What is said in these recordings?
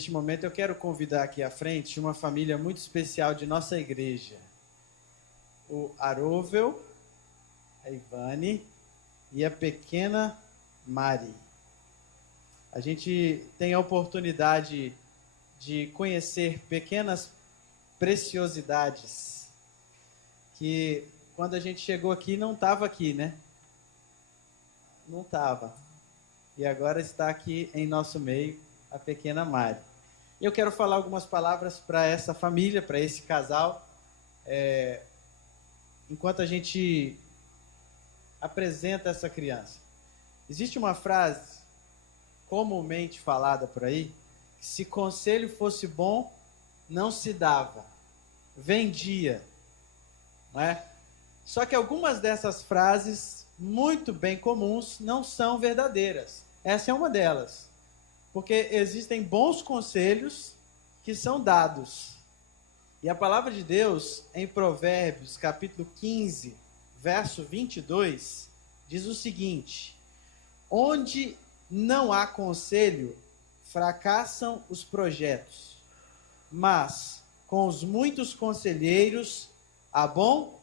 Neste momento eu quero convidar aqui à frente uma família muito especial de nossa igreja. O Arovel, a Ivane e a pequena Mari. A gente tem a oportunidade de conhecer pequenas preciosidades que quando a gente chegou aqui não estava aqui, né? Não estava. E agora está aqui em nosso meio a pequena Mari. Eu quero falar algumas palavras para essa família, para esse casal, enquanto a gente apresenta essa criança. Existe uma frase comumente falada por aí, que se conselho fosse bom, não se dava, vendia, não é? Só que algumas dessas frases, muito bem comuns, não são verdadeiras. Essa é uma delas. Porque existem bons conselhos que são dados. E a palavra de Deus, em Provérbios, capítulo 15, verso 22, diz o seguinte: onde não há conselho, fracassam os projetos, mas com os muitos conselheiros há bom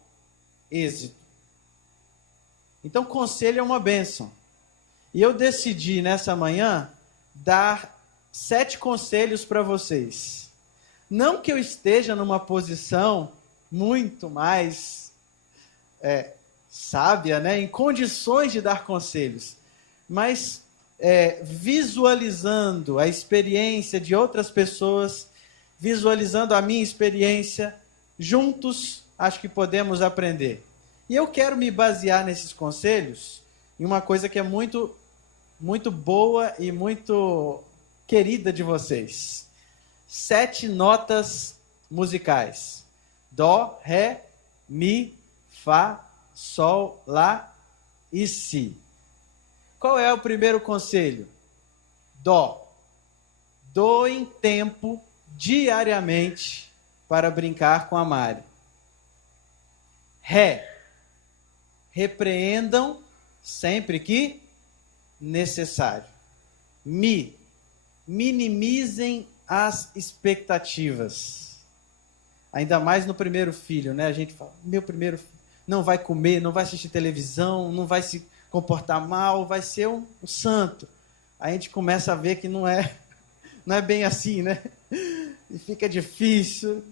êxito. Então, conselho é uma bênção. E eu decidi nessa manhã dar 7 conselhos para vocês. Não que eu esteja numa posição muito mais sábia, né, em condições de dar conselhos, mas visualizando a experiência de outras pessoas, visualizando a minha experiência, juntos acho que podemos aprender. E eu quero me basear nesses conselhos em uma coisa que é muito boa e muito querida de vocês. 7 notas musicais. Dó, Ré, Mi, Fá, Sol, Lá e Si. Qual é o primeiro conselho? Dó. Doem tempo diariamente para brincar com a Mari. Ré. Repreendam sempre que necessário. Mi. Minimizem as expectativas. Ainda mais no primeiro filho, né? A gente fala, meu primeiro filho não vai comer, não vai assistir televisão, não vai se comportar mal, vai ser um santo. Aí a gente começa a ver que não é bem assim, né? E fica difícil.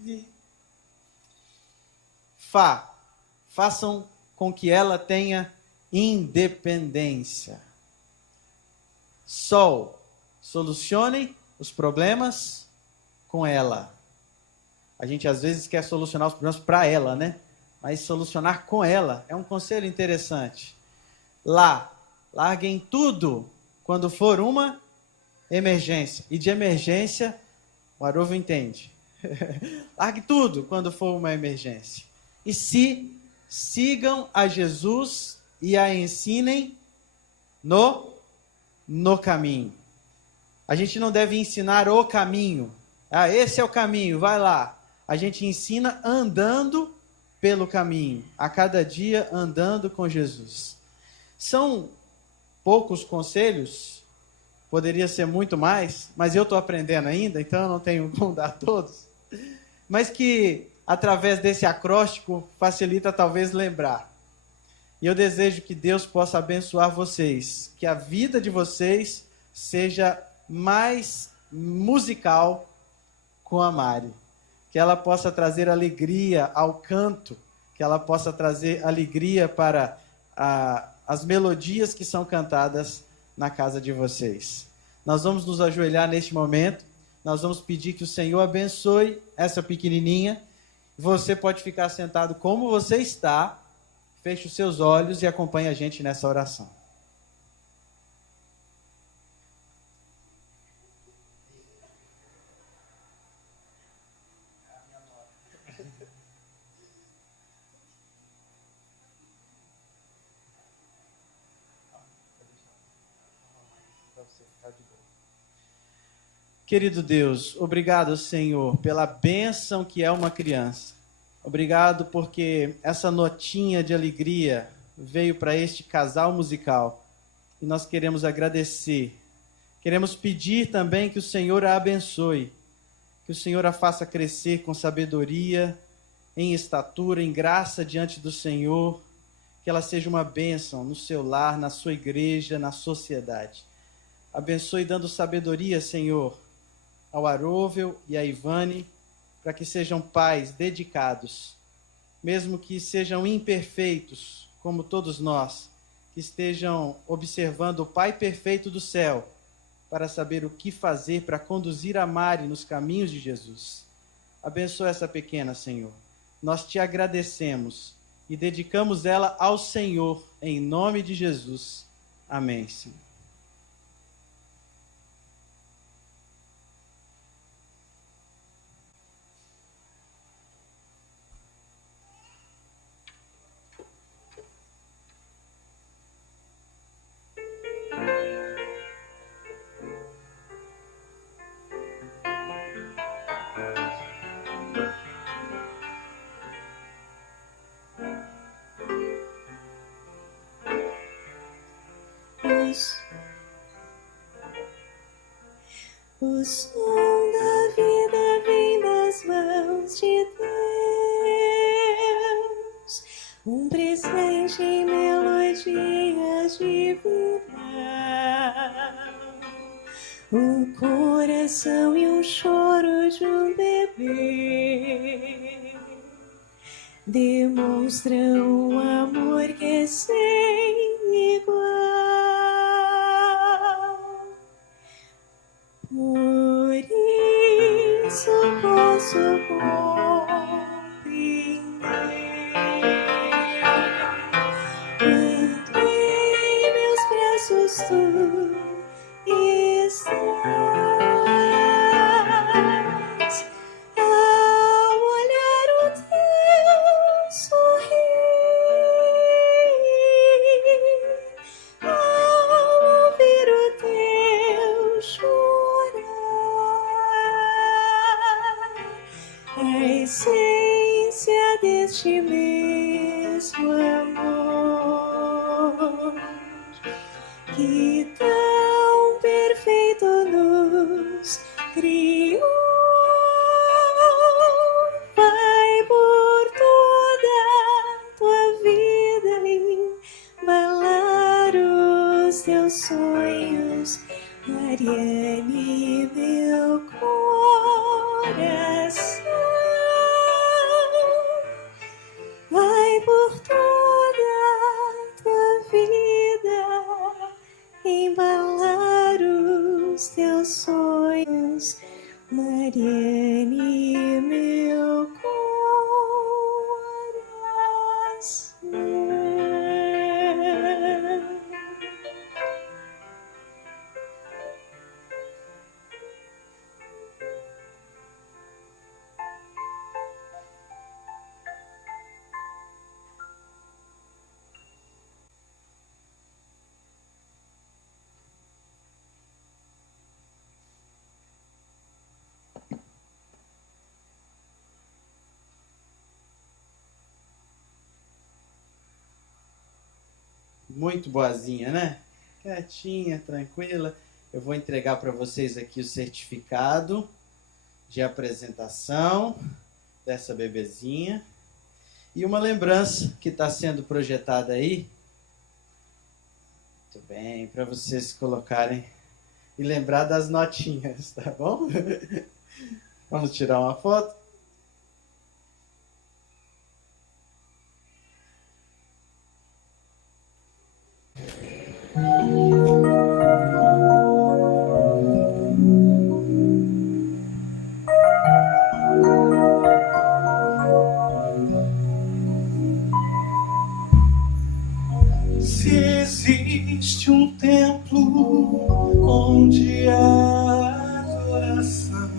Fá. Façam com que ela tenha independência. Sol. Solucionem os problemas com ela. A gente às vezes quer solucionar os problemas para ela, né? Mas solucionar com ela é um conselho interessante. Lá. Larguem tudo quando for uma emergência. E de emergência, o Arovo entende. Largue tudo quando for uma emergência. E sigam a Jesus e a ensinem no caminho. A gente não deve ensinar o caminho. Ah, esse é o caminho, vai lá. A gente ensina andando pelo caminho. A cada dia andando com Jesus. São poucos conselhos, poderia ser muito mais, mas eu estou aprendendo ainda, então eu não tenho como dar todos. Mas que, através desse acróstico, facilita talvez lembrar. E eu desejo que Deus possa abençoar vocês, que a vida de vocês seja mais musical com a Mari. Que ela possa trazer alegria ao canto, que ela possa trazer alegria para as melodias que são cantadas na casa de vocês. Nós vamos nos ajoelhar neste momento, nós vamos pedir que o Senhor abençoe essa pequenininha. Você pode ficar sentado como você está, feche os seus olhos e acompanhe a gente nessa oração. Querido Deus, obrigado, Senhor, pela bênção que é uma criança. Obrigado porque essa notinha de alegria veio para este casal musical. E nós queremos agradecer Queremos pedir também que o Senhor a abençoe, que o Senhor a faça crescer com sabedoria, em estatura, em graça diante do Senhor, que ela seja uma bênção no seu lar, na sua igreja, na sociedade. Abençoe dando sabedoria, Senhor, ao Aróvel e à Ivane, para que sejam pais dedicados, mesmo que sejam imperfeitos, como todos nós, que estejam observando o Pai perfeito do céu, para saber o que fazer para conduzir a Mari nos caminhos de Jesus. Abençoa essa pequena, Senhor. Nós te agradecemos e dedicamos ela ao Senhor, em nome de Jesus. Amém, Senhor. O som da vida vem das mãos de Deus, um presente em melodias divinas, o coração e um choro de um bebê demonstram um amor que é sem igual. Por isso posso compreender quando em meus braços tu estás, ao olhar o teu sorrir, ao ouvir o teu chorar, a essência deste mesmo amor que tão perfeito nos criou, vai por toda a tua vida embalar os teus sonhos, Mariane, meu coração. Vai por toda a tua vida embalar os teus sonhos, Mariane, meu coração. Muito boazinha, né? Quietinha, tranquila. Eu vou entregar para vocês aqui o certificado de apresentação dessa bebezinha e uma lembrança que está sendo projetada aí. Muito bem, para vocês colocarem e lembrar das notinhas, tá bom? Vamos tirar uma foto? Se existe um templo onde há adoração,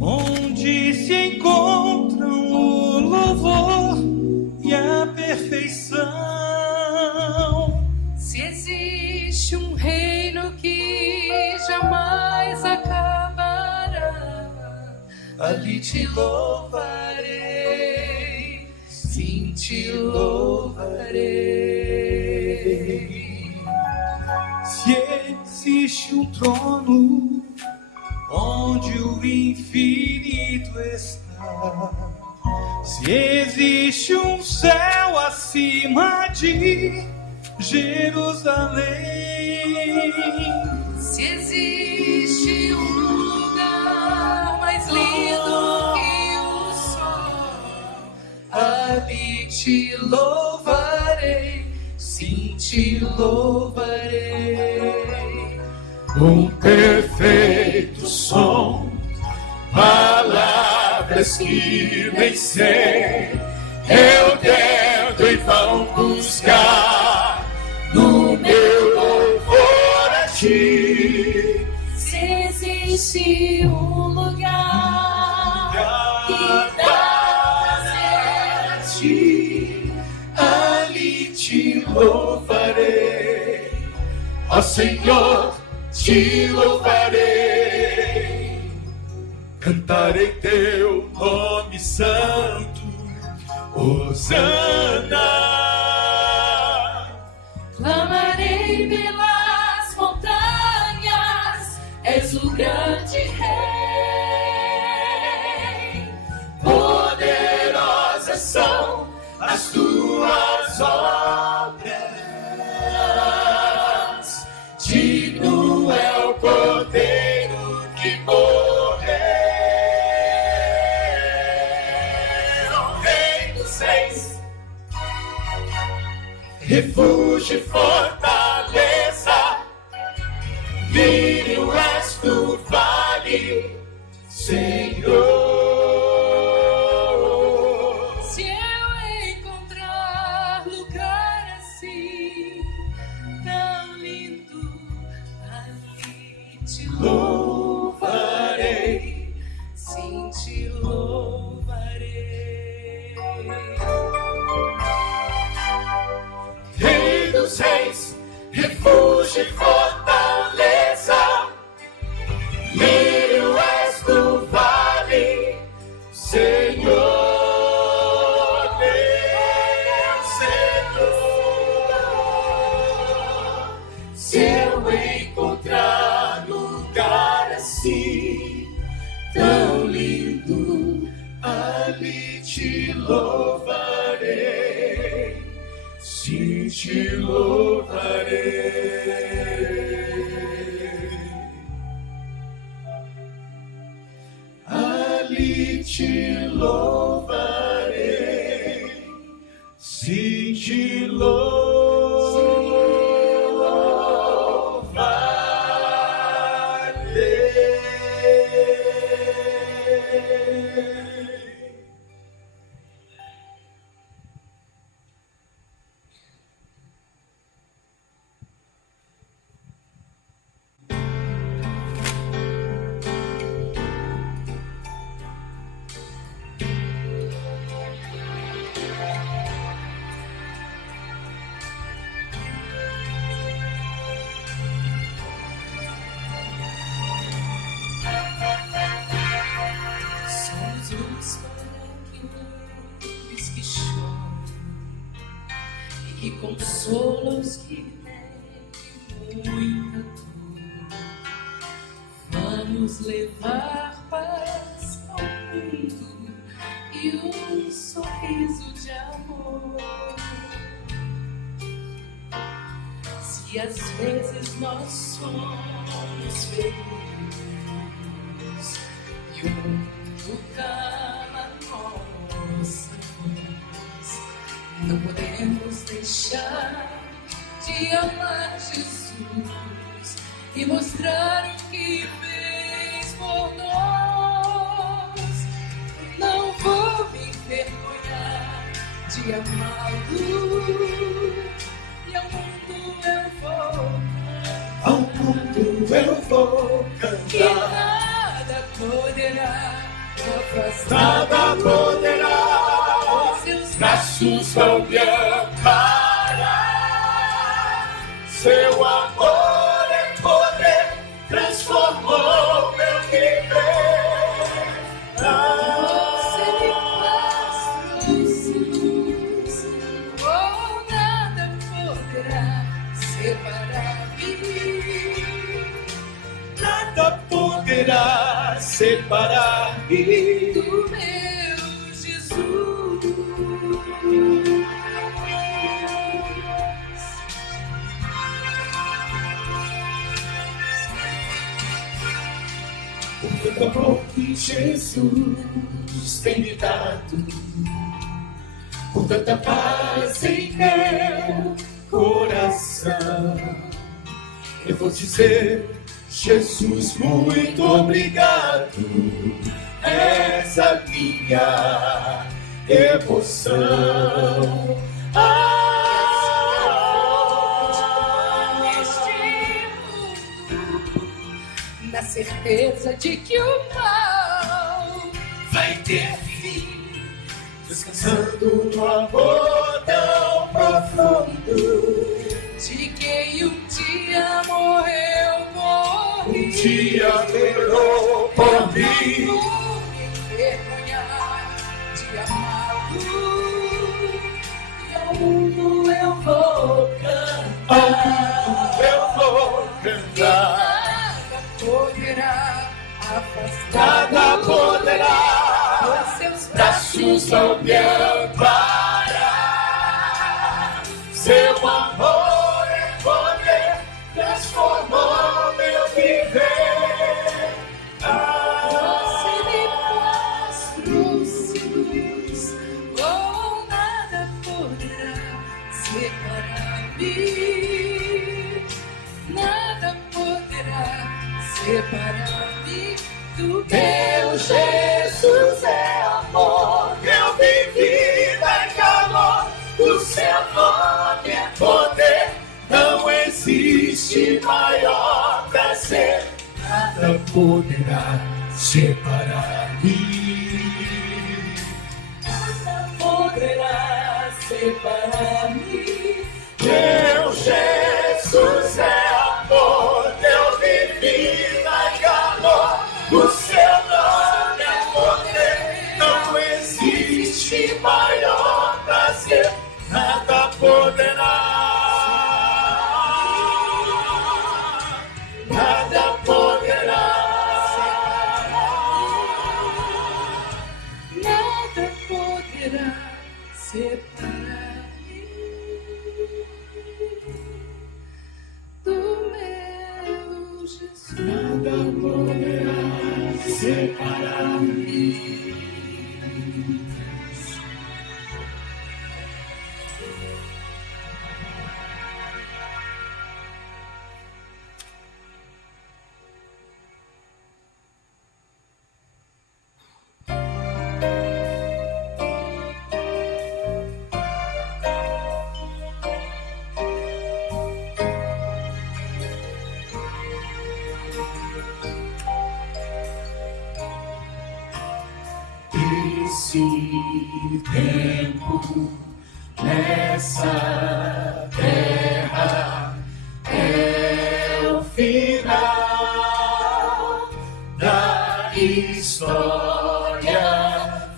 onde se encontram o louvor e a perfeição, se existe um reino que jamais acabará, ali te louvarei, sim, te louvarei. Se existe existe um trono onde o infinito está, se existe um céu acima de Jerusalém, se existe um lugar mais lindo que o sol, ali te louvarei, sim, te louvarei. Um perfeito som, palavras que nem sei eu tento e vão buscar no meu louvor a ti. Se existe um lugar que dá prazer a ti, ali te louvarei, ó Senhor, te louvarei, cantarei teu nome santo, Hosana. clamarei pelas montanhas, és o grande rei. Poderosas são as tuas obras, digno é o Cordeiro que morreu, Rei dos Reis, refúgio e fortaleza, lírio és do vale, Senhor. Se eu encontrar lugar assim, tão lindo, ali te louvarei, sim, te louvarei. Rei dos Reis, refúgio e fortaleza, lírio és do vale, Senhor, meu Senhor. Se eu encontrar lugar assim, tão lindo, ali te louvarei, sim, te louvarei. Ali te louvarei, sim, te louvarei. Somos luz para aqueles que choram e consola os que têm muita dor. Vamos levar paz ao mundo e um sorriso de amor. Se às vezes nós somos feridos e o mundo cala nossa voz, não podemos deixar de amar Jesus e mostrar o que fez por nós. Não vou me envergonhar de amá-lo, e ao mundo eu vou, Ao mundo eu vou que cantar, nada poderá afastar. nada poderá, Seus braços vão me amparar. Seu amor é poder, transformou meu viver. Você me faz luz, oh, nada poderá separar-me separar-me do meu Jesus. por tanto amor que Jesus tem me dado, por tanta paz em meu coração. Eu vou dizer, Jesus, muito obrigado, és a minha emoção. Neste mundo, na certeza de que o mal Vai ter fim, descansando no amor tão profundo. de quem um dia morreu por mim. Um dia morreu por mim. Vou me envergonhar de amá-lo, e ao mundo eu vou cantar. Eu vou E cantar. nada poderá afastar. Nada poderá, Os seus braços vão me amparar. Seu amor e poder transformou meu viver. Você me faz luz, oh, nada poderá separar-me, nada poderá separar-me do Meu Jesus é amor, meu vida é calor, o seu nome é poder, não existe maior prazer, nada poderá separar-me, nada poderá separar-me. meu Jesus é amor, meu vida é calor, o seu nome é poder, não existe maior prazer, nada poderá, nada poderá, Nada poderá separar-me do meu Jesus. nada poderá separar-me. Esse tempo nessa terra é o final da história.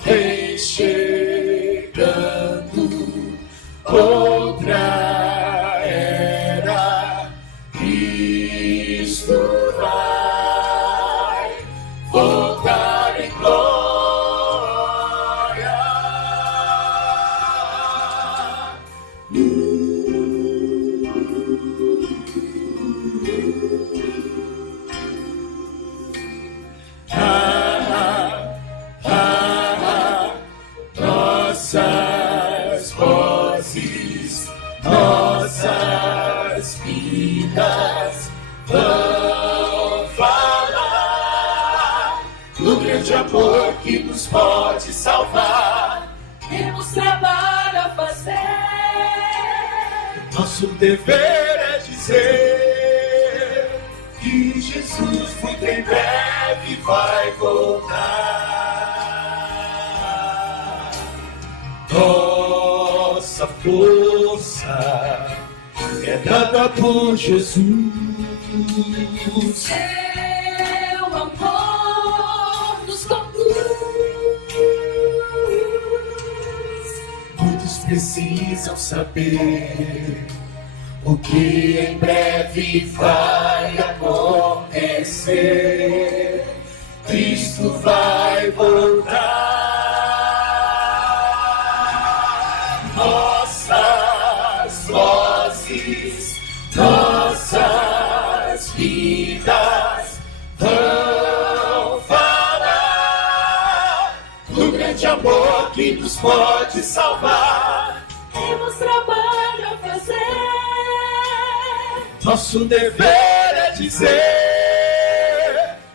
Vem chegando outra era. Cristo vai voltar em glória. Nossas vozes, nossas vidas vão falar do grande amor que nos pode salvar. Temos trabalho a fazer. Nosso dever é dizer que Jesus muito em breve vai voltar. Nossa força é dada por Jesus. Seu amor nos conduz. Muitos precisam saber o que em breve vai acontecer. Cristo vai voltar. Nossas vozes, nossas vidas vão falar do grande amor que nos pode salvar. Temos trabalho a fazer. Nosso dever é dizer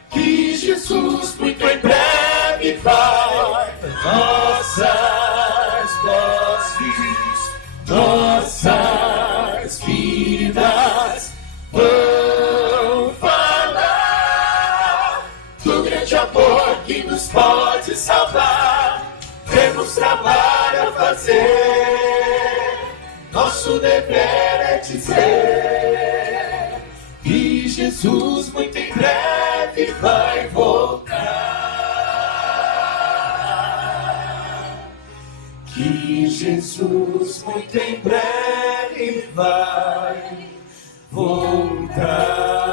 que Jesus muito em breve vai. Nossas vozes, nossas vidas vão falar do grande amor que nos pode salvar. Temos trabalho a fazer. Nosso dever é dizer que Jesus muito em breve vai voltar. Que Jesus muito em breve vai voltar.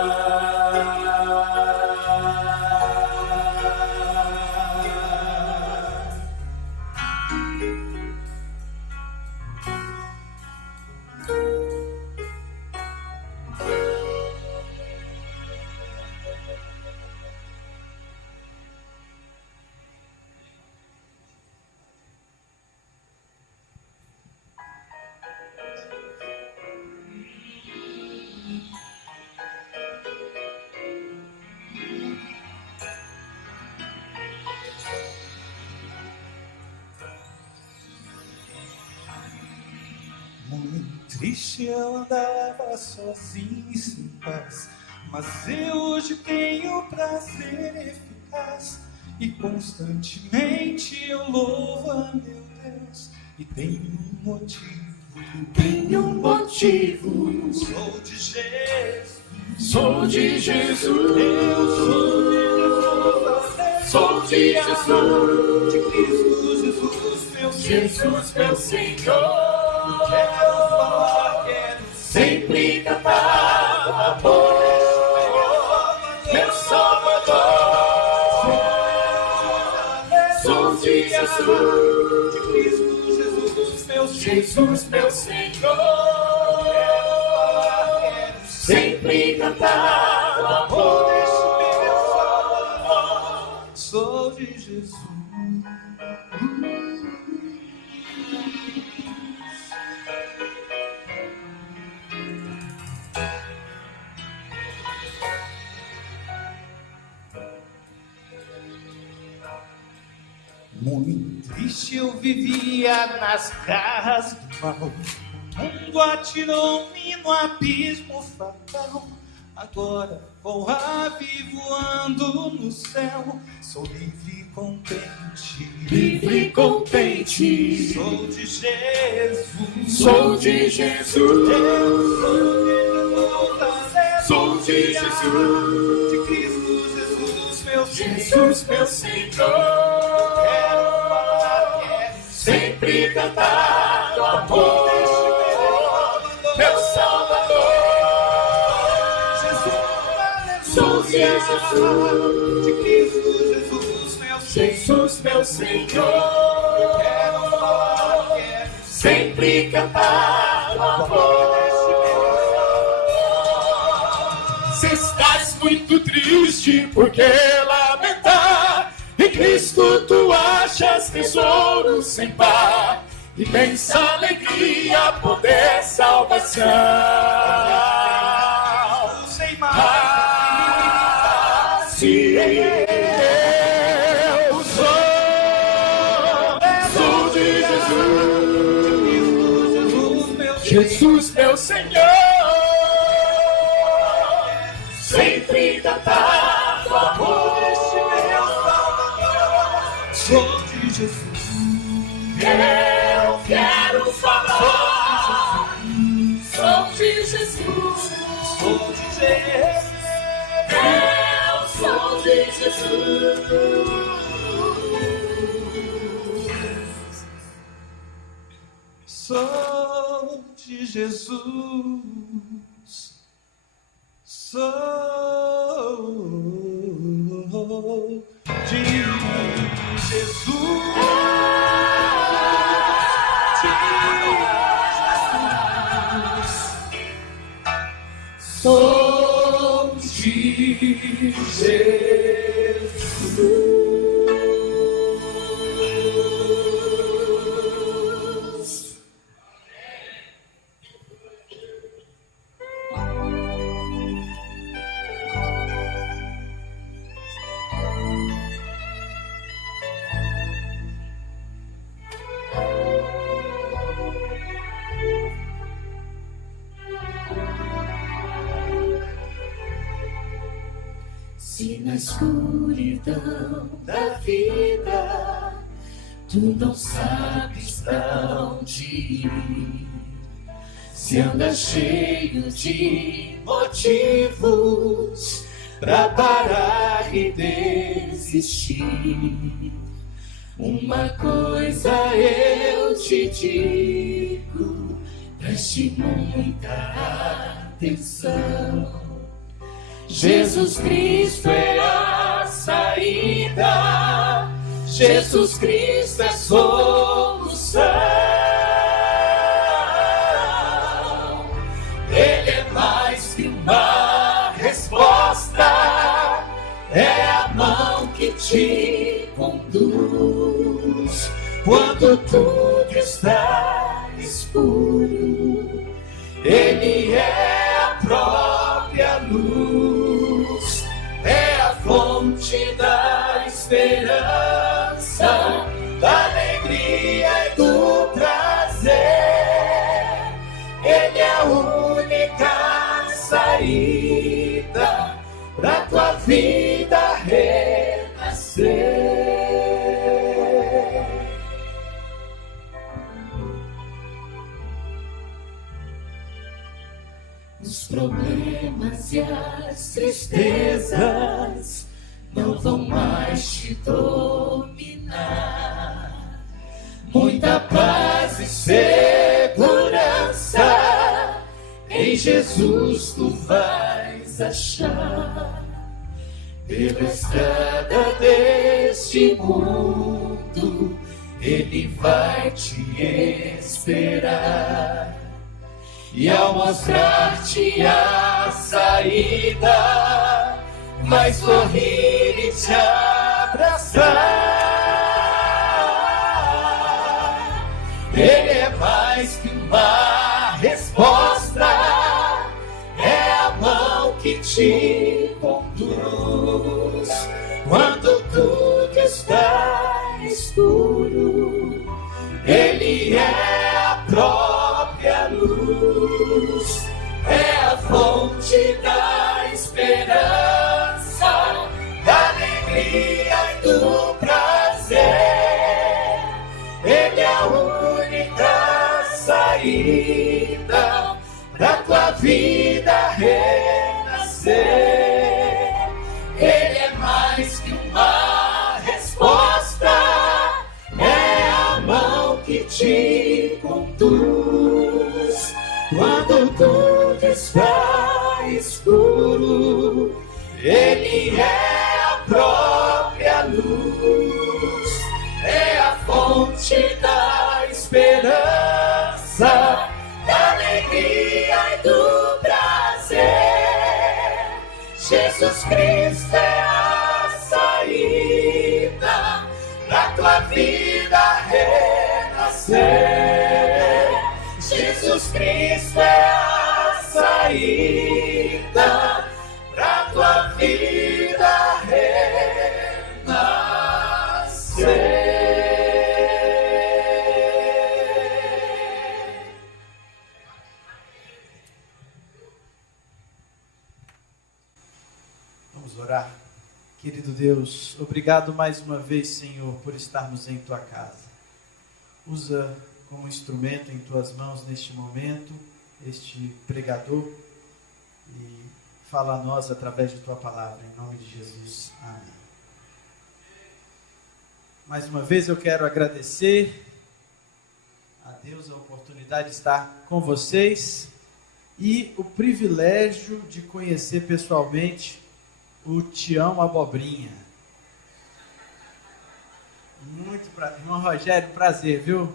Muito triste eu andava sozinho e sem paz, mas eu hoje tenho prazer eficaz e constantemente eu louvo a meu Deus e tenho um motivo. Tenho um motivo. Sou de Jesus. Sou de Jesus. Eu sou de Jesus. Sou de Jesus. De Cristo Jesus, meu Jesus, meu Senhor. Quero falar, quero sempre cantar o amor, meu Salvador. Sou de Jesus. de Cristo Jesus, meu Jesus, meu Senhor. Sempre cantar o amor. Sou de Jesus. Muito triste eu vivia nas garras do mal. O mundo atirou-me no abismo fatal. Agora vou voando no céu. Sou livre e contente. Livre e contente. Sou de Jesus. Sou de Jesus. Sou de Jesus. De Cristo Jesus, meu Jesus, meu Senhor. Sempre cantar o amor, meu Salvador. Sou de Jesus. De Cristo Jesus, meu Jesus, meu Senhor. Sempre cantar o amor. Se estás muito triste, por que lamentar? Em Cristo tu achas tesouro sem par, imensa alegria, poder, salvação. sem mar. Se eu sou de Jesus, Jesus, meu Senhor, sempre cantar o amor. Sou de Jesus. Eu quero falar. Sou de Jesus. Sou de Jesus. Eu sou de Jesus. Sou de Jesus. Sou de Jesus. Sou de Jesus. Se na escuridão da vida tu não sabes pra onde ir, se andas cheio de motivos pra parar e desistir, uma coisa eu te digo, preste muita atenção. Jesus Cristo é a saída, Jesus Cristo é a solução. Ele é mais que uma resposta, é a mão que te conduz. Quando tudo está escuro, Ele é a própria luz, é a fonte da esperança, da alegria e do prazer. Ele é a única saída pra tua vida renascer. Os problemas e as tristezas não vão mais te dominar. Muita paz e segurança em Jesus tu vais achar. Pela estrada deste mundo Ele vai te esperar. E ao mostrar-te a saída, vai sorrir e te abraçar. Ele é mais que uma resposta, é a mão que te conduz. Quando tudo está escuro, Ele é a própria luz, é a fonte da esperança, da alegria e do prazer. Ele é a única saída pra tua vida renascer. Ele é mais que uma resposta, é a mão que te conduz. Quando tudo está escuro, Ele é a própria luz, é a fonte da esperança, da alegria e do prazer. Jesus Cristo é a saída pra tua vida renascer. Jesus Cristo é a saída pra tua vida renascer. Vamos orar. Querido Deus, obrigado mais uma vez, Senhor, por estarmos em Tua casa. Usa como instrumento em Tuas mãos neste momento, este pregador, e fala a nós através de Tua palavra, em nome de Jesus. Amém. Mais uma vez eu quero agradecer a Deus a oportunidade de estar com vocês e o privilégio de conhecer pessoalmente o Tião Abobrinha. Muito prazer. Irmão Rogério, prazer, viu?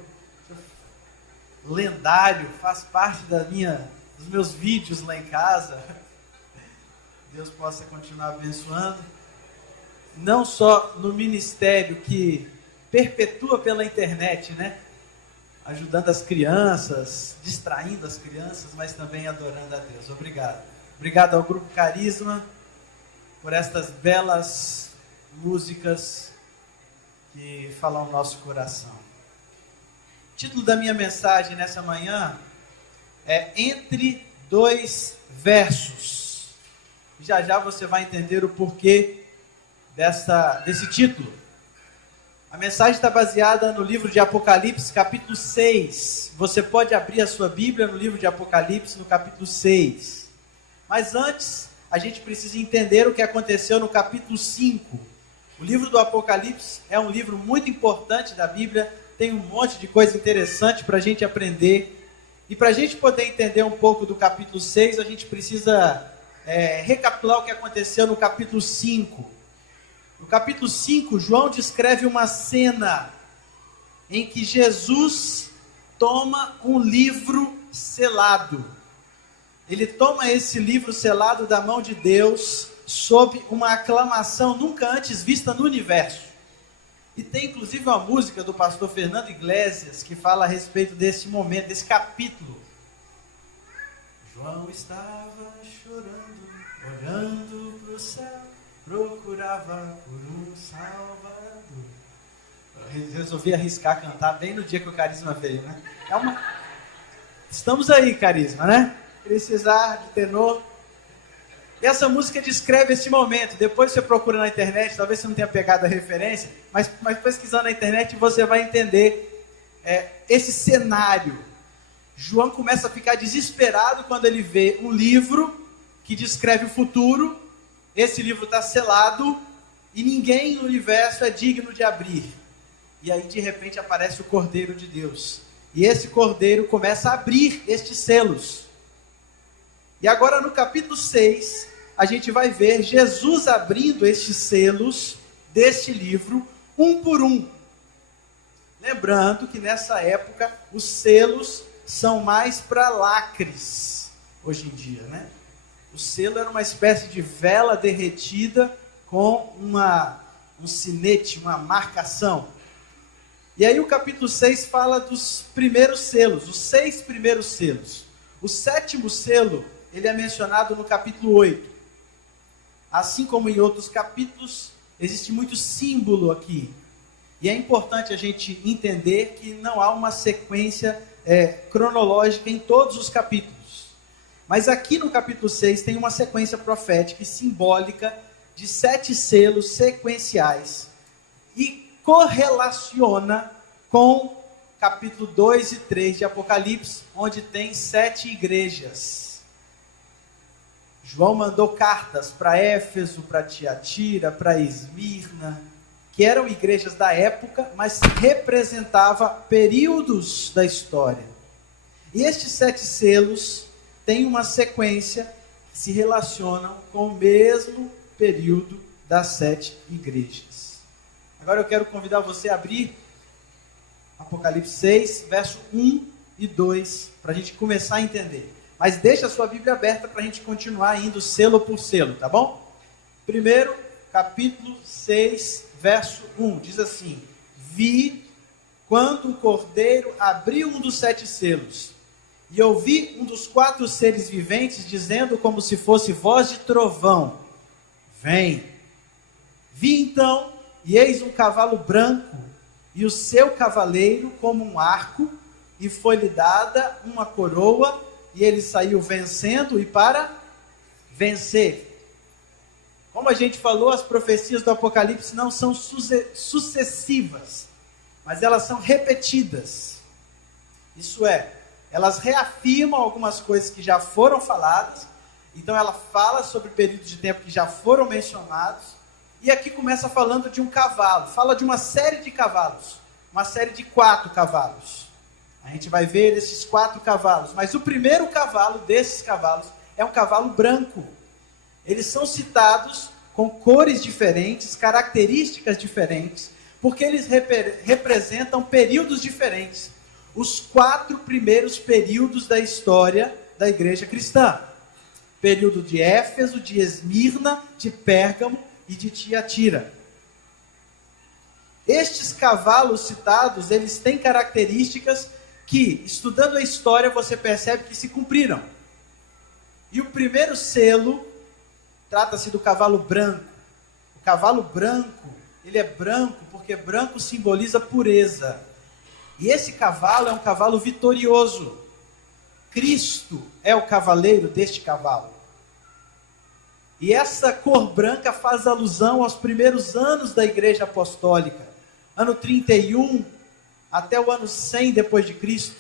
Lendário, faz parte dos meus vídeos lá em casa. Deus possa continuar abençoando. Não só no ministério que perpetua pela internet, né? Ajudando as crianças, distraindo as crianças, mas também adorando a Deus. Obrigado. Obrigado ao Grupo Carisma por estas belas músicas que falam ao nosso coração. O título da minha mensagem nessa manhã é Entre Dois Versos. Já já você vai entender o porquê desse título. A mensagem está baseada no livro de Apocalipse, capítulo 6. Você pode abrir a sua Bíblia no livro de Apocalipse, no capítulo 6. Mas antes, a gente precisa entender o que aconteceu no capítulo 5. O livro do Apocalipse é um livro muito importante da Bíblia, tem um monte de coisa interessante para a gente aprender. E para a gente poder entender um pouco do capítulo 6, a gente precisa recapitular o que aconteceu no capítulo 5. No capítulo 5, João descreve uma cena em que Jesus toma um livro selado. Ele toma esse livro selado da mão de Deus sob uma aclamação nunca antes vista no universo. E tem inclusive uma música do pastor Fernando Iglesias que fala a respeito desse momento, desse capítulo. João estava chorando, olhando para o céu, procurava por um Salvador. Eu resolvi arriscar cantar bem no dia que o Carisma veio, né? Estamos aí, Carisma, né? Precisar de tenor. E essa música descreve esse momento. Depois você procura na internet, talvez você não tenha pegado a referência, mas pesquisando na internet você vai entender esse cenário. João começa a ficar desesperado quando ele vê um livro que descreve o futuro. Esse livro está selado e ninguém no universo é digno de abrir. E aí de repente aparece o Cordeiro de Deus. E esse Cordeiro começa a abrir estes selos. E agora no capítulo 6, a gente vai ver Jesus abrindo estes selos deste livro, um por um. Lembrando que nessa época, os selos são mais para lacres, hoje em dia, né? O selo era uma espécie de vela derretida com um sinete, uma marcação. E aí o capítulo 6 fala dos primeiros selos, os 6 primeiros selos. O 7º selo, ele é mencionado no capítulo 8. Assim como em outros capítulos, existe muito símbolo aqui. E é importante a gente entender que não há uma sequência cronológica em todos os capítulos. Mas aqui no capítulo 6 tem uma sequência profética e simbólica de 7 selos sequenciais. E correlaciona com capítulo 2 e 3 de Apocalipse, onde tem 7 igrejas. João mandou cartas para Éfeso, para Tiatira, para Esmirna, que eram igrejas da época, mas representava períodos da história. E estes 7 selos têm uma sequência que se relacionam com o mesmo período das 7 igrejas. Agora eu quero convidar você a abrir Apocalipse 6, verso 1 e 2, para a gente começar a entender. Mas deixa a sua Bíblia aberta para a gente continuar indo selo por selo, tá bom? Primeiro, capítulo 6, verso 1, diz assim: Vi quando o Cordeiro abriu um dos 7 selos, e ouvi um dos 4 seres viventes dizendo como se fosse voz de trovão: Vem. Vi então, e eis um cavalo branco, e o seu cavaleiro como um arco, e foi-lhe dada uma coroa, e ele saiu vencendo e para vencer. Como a gente falou, as profecias do Apocalipse não são sucessivas, mas elas são repetidas. Isso é, elas reafirmam algumas coisas que já foram faladas. Então ela fala sobre períodos de tempo que já foram mencionados. E aqui começa falando de um cavalo. Fala de uma série de cavalos. Uma série de 4 cavalos. A gente vai ver esses 4 cavalos. Mas o primeiro cavalo desses cavalos é um cavalo branco. Eles são citados com cores diferentes, características diferentes, porque eles representam períodos diferentes. Os 4 primeiros períodos da história da igreja cristã. Período de Éfeso, de Esmirna, de Pérgamo e de Tiatira. Estes cavalos citados, eles têm características que, estudando a história, você percebe que se cumpriram. E o primeiro selo, trata-se do cavalo branco. O cavalo branco, ele é branco porque branco simboliza pureza. E esse cavalo é um cavalo vitorioso. Cristo é o cavaleiro deste cavalo. E essa cor branca faz alusão aos primeiros anos da igreja apostólica. Ano 31 até o ano 100 depois de Cristo.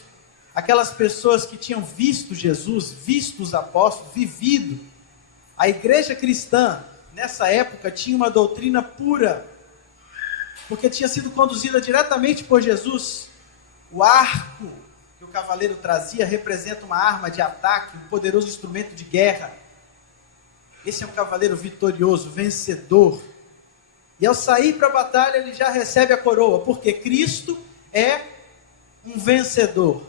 Aquelas pessoas que tinham visto Jesus, visto os apóstolos, vivido. A igreja cristã, nessa época, tinha uma doutrina pura, porque tinha sido conduzida diretamente por Jesus. O arco que o cavaleiro trazia representa uma arma de ataque, um poderoso instrumento de guerra. Esse é um cavaleiro vitorioso, vencedor. E ao sair para a batalha, ele já recebe a coroa, porque Cristo é um vencedor.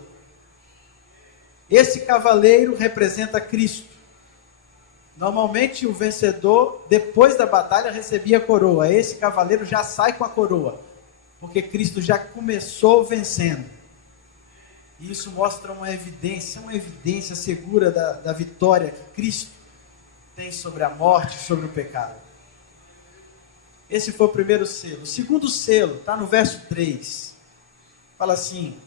Esse cavaleiro representa Cristo. Normalmente o vencedor, depois da batalha, recebia a coroa. Esse cavaleiro já sai com a coroa, porque Cristo já começou vencendo. E isso mostra uma evidência segura da vitória que Cristo tem sobre a morte, sobre o pecado. Esse foi o primeiro selo. O segundo selo está no verso 3. Fala assim: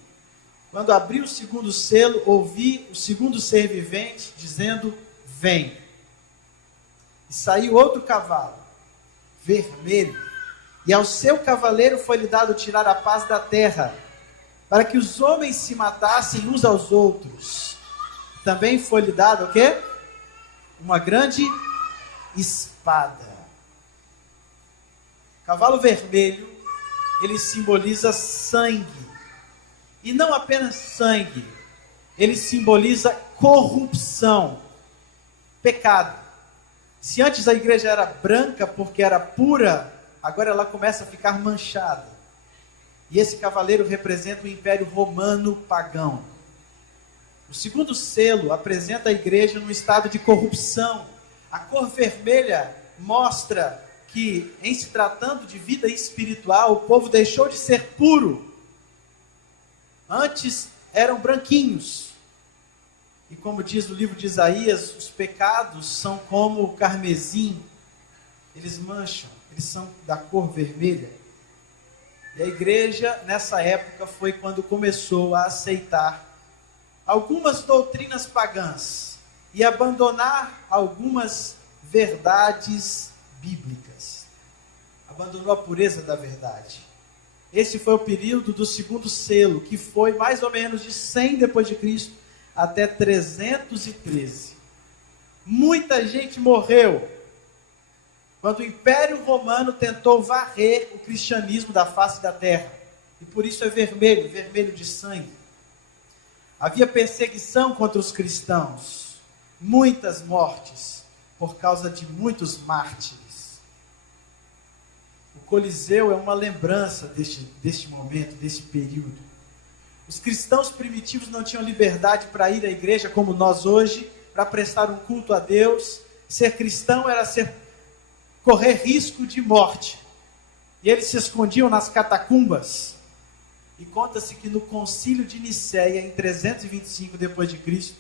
quando abri o segundo selo, ouvi o segundo ser vivente dizendo: vem. E saiu outro cavalo, vermelho, e ao seu cavaleiro foi-lhe dado tirar a paz da terra, para que os homens se matassem uns aos outros. Também foi-lhe dado o quê? Uma grande espada. Cavalo vermelho, ele simboliza sangue. E não apenas sangue, ele simboliza corrupção, pecado. Se antes a igreja era branca porque era pura, agora ela começa a ficar manchada. E esse cavaleiro representa o Império Romano pagão. O segundo selo apresenta a igreja num estado de corrupção. A cor vermelha mostra que, em se tratando de vida espiritual, o povo deixou de ser puro. Antes eram branquinhos. E como diz o livro de Isaías, os pecados são como o carmesim. Eles mancham, eles são da cor vermelha. E a igreja, nessa época, foi quando começou a aceitar algumas doutrinas pagãs e abandonar algumas verdades bíblicas. Abandonou a pureza da verdade. Esse foi o período do segundo selo, que foi mais ou menos de 100 depois de Cristo até 313. Muita gente morreu quando o Império Romano tentou varrer o cristianismo da face da terra. E por isso é vermelho, vermelho de sangue. Havia perseguição contra os cristãos, muitas mortes por causa de muitos mártires. O Coliseu é uma lembrança deste momento, desse período. Os cristãos primitivos não tinham liberdade para ir à igreja como nós hoje, para prestar um culto a Deus. Ser cristão era correr risco de morte. E eles se escondiam nas catacumbas. E conta-se que no concílio de Nicéia, em 325 depois de Cristo,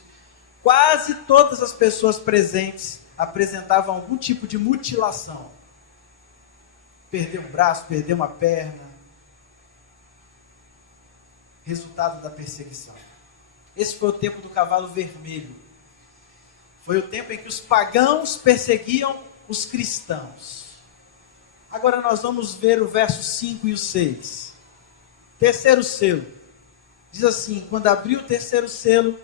quase todas as pessoas presentes apresentavam algum tipo de mutilação. Perdeu um braço, perdeu uma perna. Resultado da perseguição. Esse foi o tempo do cavalo vermelho. Foi o tempo em que os pagãos perseguiam os cristãos. Agora nós vamos ver o verso 5 e o 6. Terceiro selo. Diz assim: quando abriu o terceiro selo,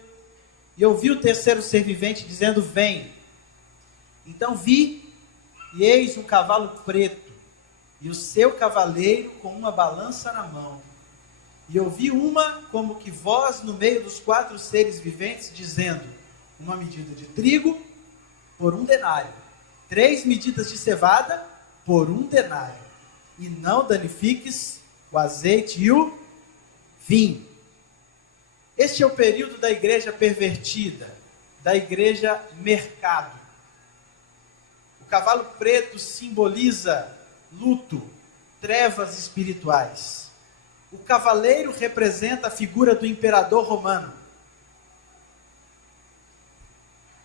e ouvi o terceiro ser vivente dizendo: vem. Então vi, e eis um cavalo preto, e o seu cavaleiro com uma balança na mão. E ouvi uma como que voz no meio dos 4 seres viventes, dizendo: uma medida de trigo por 1 denário, 3 medidas de cevada por 1 denário, e não danifiques o azeite e o vinho. Este é o período da igreja pervertida, da igreja mercado. O cavalo preto simboliza luto, trevas espirituais. O cavaleiro representa a figura do imperador romano.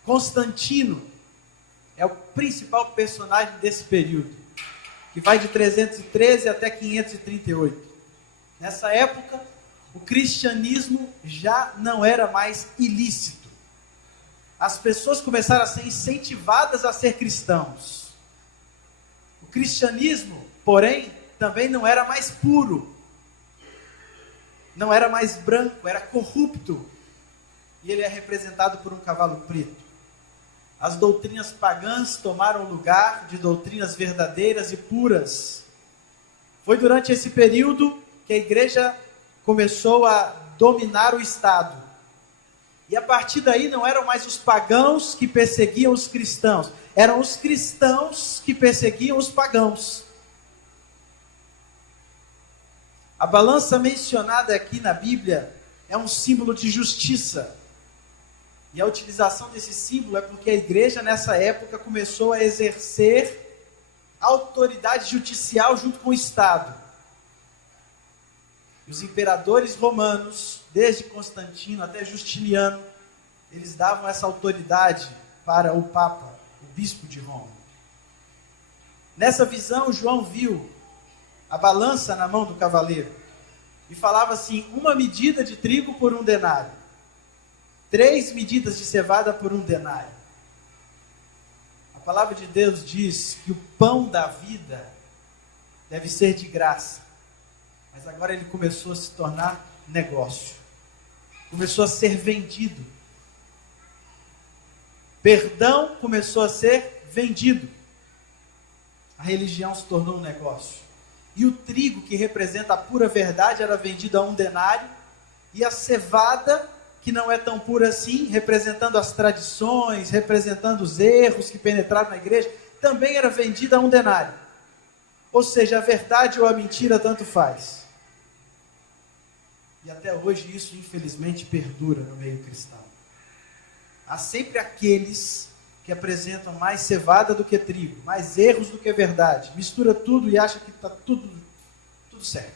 Constantino é o principal personagem desse período, que vai de 313 até 538. Nessa época, o cristianismo já não era mais ilícito. As pessoas começaram a ser incentivadas a ser cristãos. O cristianismo, porém, também não era mais puro. Não era mais branco, era corrupto. E ele é representado por um cavalo preto. As doutrinas pagãs tomaram o lugar de doutrinas verdadeiras e puras. Foi durante esse período que a igreja começou a dominar o Estado. E a partir daí não eram mais os pagãos que perseguiam os cristãos, eram os cristãos que perseguiam os pagãos. A balança mencionada aqui na Bíblia é um símbolo de justiça. E a utilização desse símbolo é porque a igreja nessa época começou a exercer autoridade judicial junto com o Estado. Os imperadores romanos, desde Constantino até Justiniano, eles davam essa autoridade para o Papa, o bispo de Roma. Nessa visão, João viu a balança na mão do cavaleiro e falava assim: 1 medida de trigo por 1 denário. 3 medidas de cevada por 1 denário. A palavra de Deus diz que o pão da vida deve ser de graça. Mas agora ele começou a se tornar negócio. Começou a ser vendido. Perdão começou a ser vendido. A religião se tornou um negócio. E o trigo, que representa a pura verdade, era vendido a 1 denário. E a cevada, que não é tão pura assim, representando as tradições, representando os erros que penetraram na igreja, também era vendida a 1 denário. Ou seja, a verdade ou a mentira tanto faz. E até hoje isso, infelizmente, perdura no meio cristão. Há sempre aqueles que apresentam mais cevada do que trigo, mais erros do que verdade. Mistura tudo e acha que está tudo certo.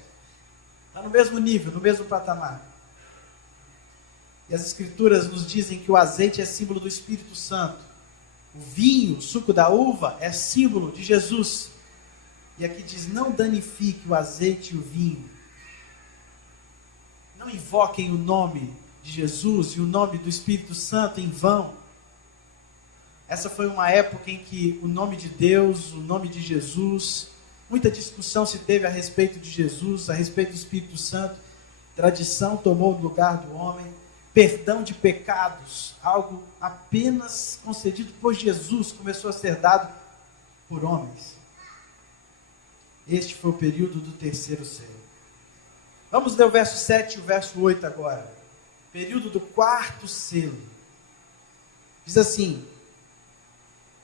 Está no mesmo nível, no mesmo patamar. E as Escrituras nos dizem que o azeite é símbolo do Espírito Santo. O vinho, o suco da uva, é símbolo de Jesus. E aqui diz: não danifique o azeite e o vinho. Não invoquem o nome de Jesus e o nome do Espírito Santo em vão. Essa foi uma época em que o nome de Deus, o nome de Jesus, muita discussão se teve a respeito de Jesus, a respeito do Espírito Santo. Tradição tomou o lugar do homem. Perdão de pecados, algo apenas concedido por Jesus, começou a ser dado por homens. Este foi o período do terceiro selo. Vamos ler o verso 7 e o verso 8 agora. Período do quarto selo. Diz assim: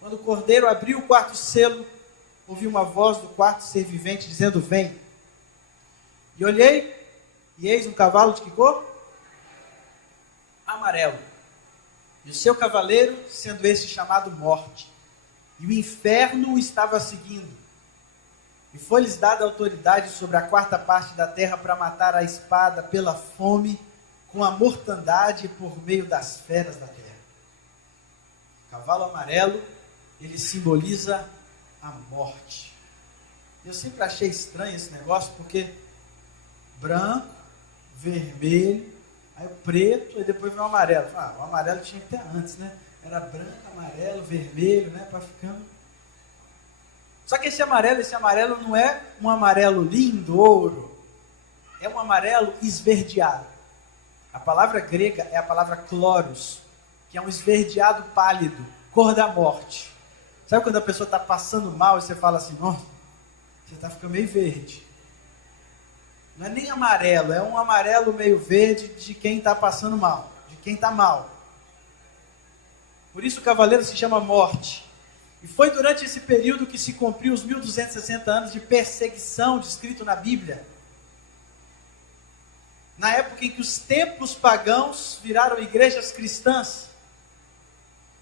quando o cordeiro abriu o quarto selo, ouvi uma voz do quarto ser vivente dizendo: vem. E olhei, e eis um cavalo de que cor? Amarelo. E o seu cavaleiro, sendo este chamado Morte. E o inferno o estava seguindo. E foi-lhes dada autoridade sobre a 4ª parte da terra para matar a espada pela fome, com a mortandade por meio das feras da terra. O cavalo amarelo, ele simboliza a morte. Eu sempre achei estranho esse negócio, porque branco, vermelho, aí o preto, e depois vem o amarelo. O amarelo tinha que ter antes, né? Era branco, amarelo, vermelho, né? Para ficando. Só que esse amarelo não é um amarelo lindo, ouro. É um amarelo esverdeado. A palavra grega é a palavra chloros, que é um esverdeado pálido, cor da morte. Sabe quando a pessoa está passando mal e você fala assim: nossa, você está ficando meio verde. Não é nem amarelo, é um amarelo meio verde de quem está passando mal, de quem está mal. Por isso o cavaleiro se chama Morte. E foi durante esse período que se cumpriu os 1260 anos de perseguição descrito na Bíblia. Na época em que os templos pagãos viraram igrejas cristãs.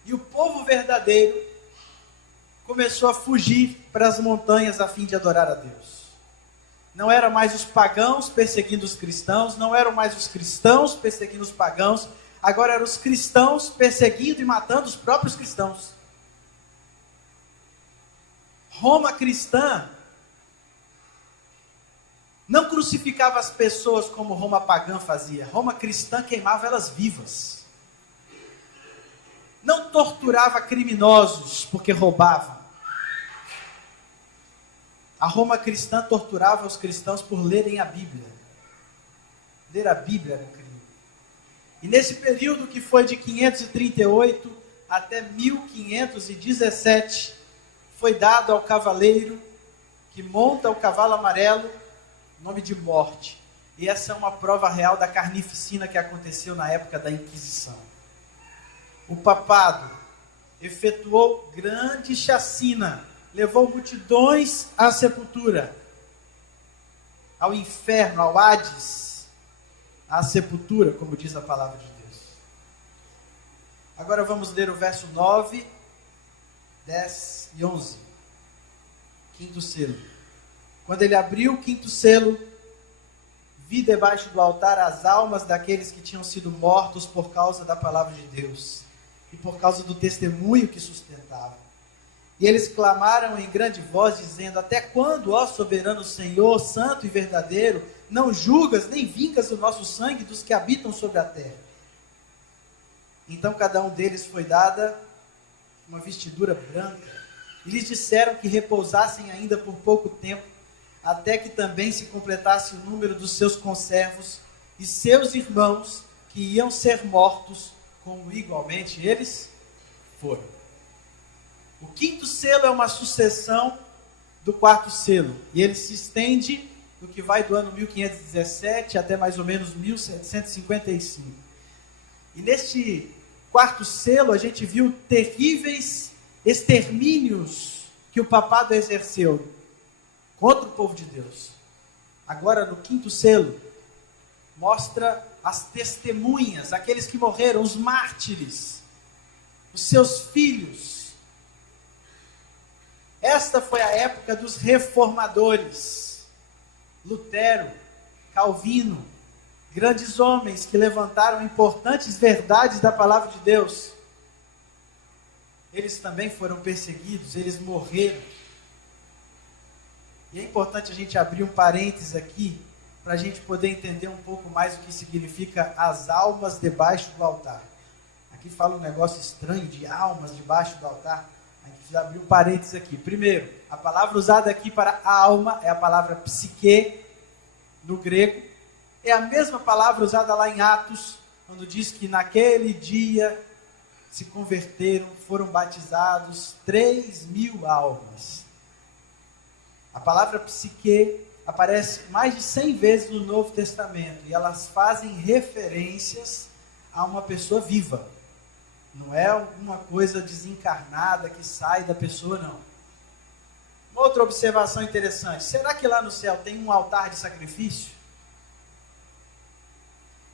E o povo verdadeiro começou a fugir para as montanhas a fim de adorar a Deus. Não eram mais os pagãos perseguindo os cristãos, não eram mais os cristãos perseguindo os pagãos, agora eram os cristãos perseguindo e matando os próprios cristãos. Roma cristã não crucificava as pessoas como Roma pagã fazia. Roma cristã queimava elas vivas. Não torturava criminosos porque roubavam. A Roma cristã torturava os cristãos por lerem a Bíblia. Ler a Bíblia era um crime. E nesse período que foi de 538 até 1517, foi dado ao cavaleiro que monta o cavalo amarelo nome de morte. E essa é uma prova real da carnificina que aconteceu na época da Inquisição. O papado efetuou grande chacina, levou multidões à sepultura, ao inferno, ao Hades, à sepultura, como diz a palavra de Deus. Agora vamos ler o verso 9, 10 e 11. Quinto selo. Quando ele abriu o quinto selo, vi debaixo do altar as almas daqueles que tinham sido mortos por causa da palavra de Deus e por causa do testemunho que sustentavam. E eles clamaram em grande voz, dizendo: até quando, ó soberano Senhor, santo e verdadeiro, não julgas nem vingas o nosso sangue dos que habitam sobre a terra? Então cada um deles foi dada uma vestidura branca, e lhes disseram que repousassem ainda por pouco tempo, até que também se completasse o número dos seus conservos e seus irmãos, que iam ser mortos, como igualmente eles foram. O quinto selo é uma sucessão do quarto selo, e ele se estende do que vai do ano 1517 até mais ou menos 1755. E neste quarto selo a gente viu terríveis extermínios que o papado exerceu contra o povo de Deus. Agora, no quinto selo, mostra as testemunhas, aqueles que morreram, os mártires, os seus filhos. Esta foi a época dos reformadores. Lutero, Calvino, grandes homens que levantaram importantes verdades da palavra de Deus. Eles também foram perseguidos, eles morreram. E é importante a gente abrir um parênteses aqui, para a gente poder entender um pouco mais o que significa as almas debaixo do altar. Aqui fala um negócio estranho de almas debaixo do altar. A gente precisa abrir um parênteses aqui. Primeiro, a palavra usada aqui para alma é a palavra psique, no grego. É a mesma palavra usada lá em Atos, quando diz que naquele dia se converteram, foram batizados 3.000 almas. A palavra psique aparece mais de 100 vezes no Novo Testamento, e elas fazem referências a uma pessoa viva. Não é alguma coisa desencarnada que sai da pessoa, não. Uma outra observação interessante: será que lá no céu tem um altar de sacrifício?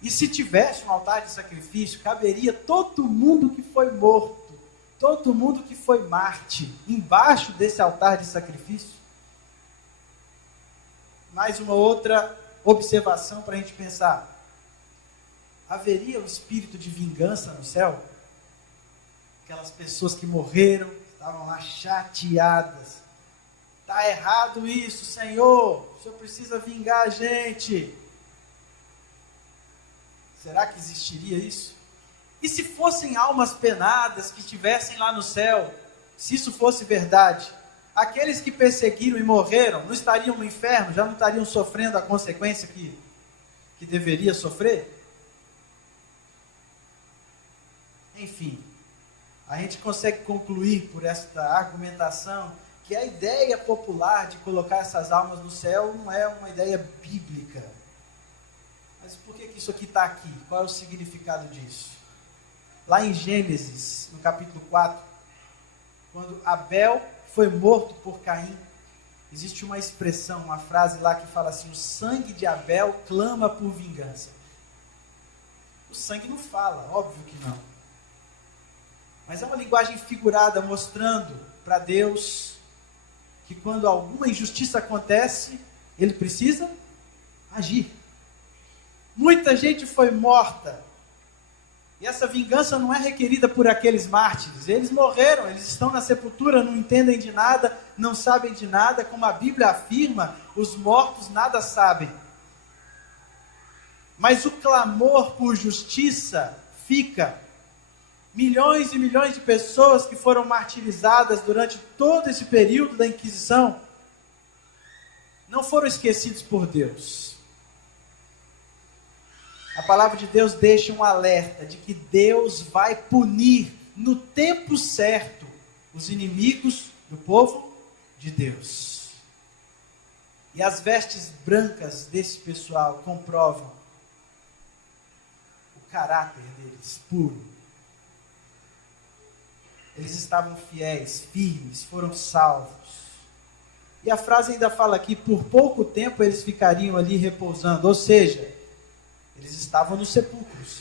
E se tivesse um altar de sacrifício, caberia todo mundo que foi morto, todo mundo que foi mártir, embaixo desse altar de sacrifício? Mais uma outra observação para a gente pensar: haveria um espírito de vingança no céu? Aquelas pessoas que morreram, estavam lá chateadas. Está errado isso, Senhor, o Senhor precisa vingar a gente. Será que existiria isso? E se fossem almas penadas que estivessem lá no céu, se isso fosse verdade, aqueles que perseguiram e morreram não estariam no inferno, já não estariam sofrendo a consequência que deveria sofrer? Enfim, a gente consegue concluir por esta argumentação que a ideia popular de colocar essas almas no céu não é uma ideia bíblica. Mas por que isso aqui está aqui? Qual é o significado disso? Lá em Gênesis, no capítulo 4, quando Abel foi morto por Caim, existe uma expressão, uma frase lá que fala assim: o sangue de Abel clama por vingança. O sangue não fala, óbvio que não. Mas é uma linguagem figurada mostrando para Deus que quando alguma injustiça acontece, Ele precisa agir. Muita gente foi morta. E essa vingança não é requerida por aqueles mártires. Eles morreram, eles estão na sepultura, não entendem de nada, não sabem de nada. Como a Bíblia afirma, os mortos nada sabem. Mas o clamor por justiça fica. Milhões e milhões de pessoas que foram martirizadas durante todo esse período da Inquisição não foram esquecidos por Deus. A palavra de Deus deixa um alerta de que Deus vai punir no tempo certo os inimigos do povo de Deus. E as vestes brancas desse pessoal comprovam o caráter deles, puro. Eles estavam fiéis, firmes, foram salvos. E a frase ainda fala que por pouco tempo eles ficariam ali repousando, ou seja, eles estavam nos sepulcros.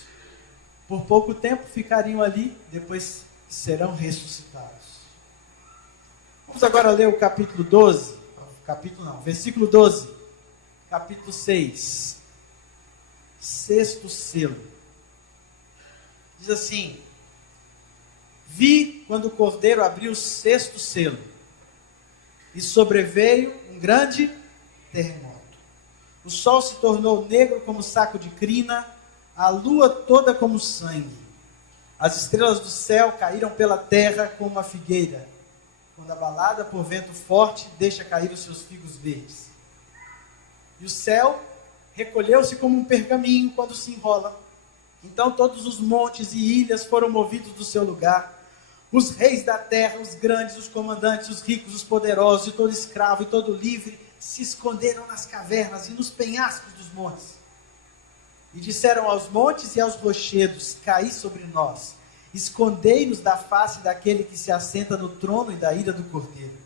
Por pouco tempo ficariam ali, depois serão ressuscitados. Vamos agora ler o capítulo 12. Versículo 12. Capítulo 6. Sexto selo. Diz assim: vi quando o cordeiro abriu o sexto selo, e sobreveio um grande terremoto. O sol se tornou negro como saco de crina, a lua toda como sangue. As estrelas do céu caíram pela terra como uma figueira, quando abalada por vento forte, deixa cair os seus figos verdes. E o céu recolheu-se como um pergaminho quando se enrola. Então todos os montes e ilhas foram movidos do seu lugar. Os reis da terra, os grandes, os comandantes, os ricos, os poderosos, e todo escravo e todo livre, se esconderam nas cavernas e nos penhascos dos montes. E disseram aos montes e aos rochedos: caí sobre nós, escondei-nos da face daquele que se assenta no trono e da ira do cordeiro.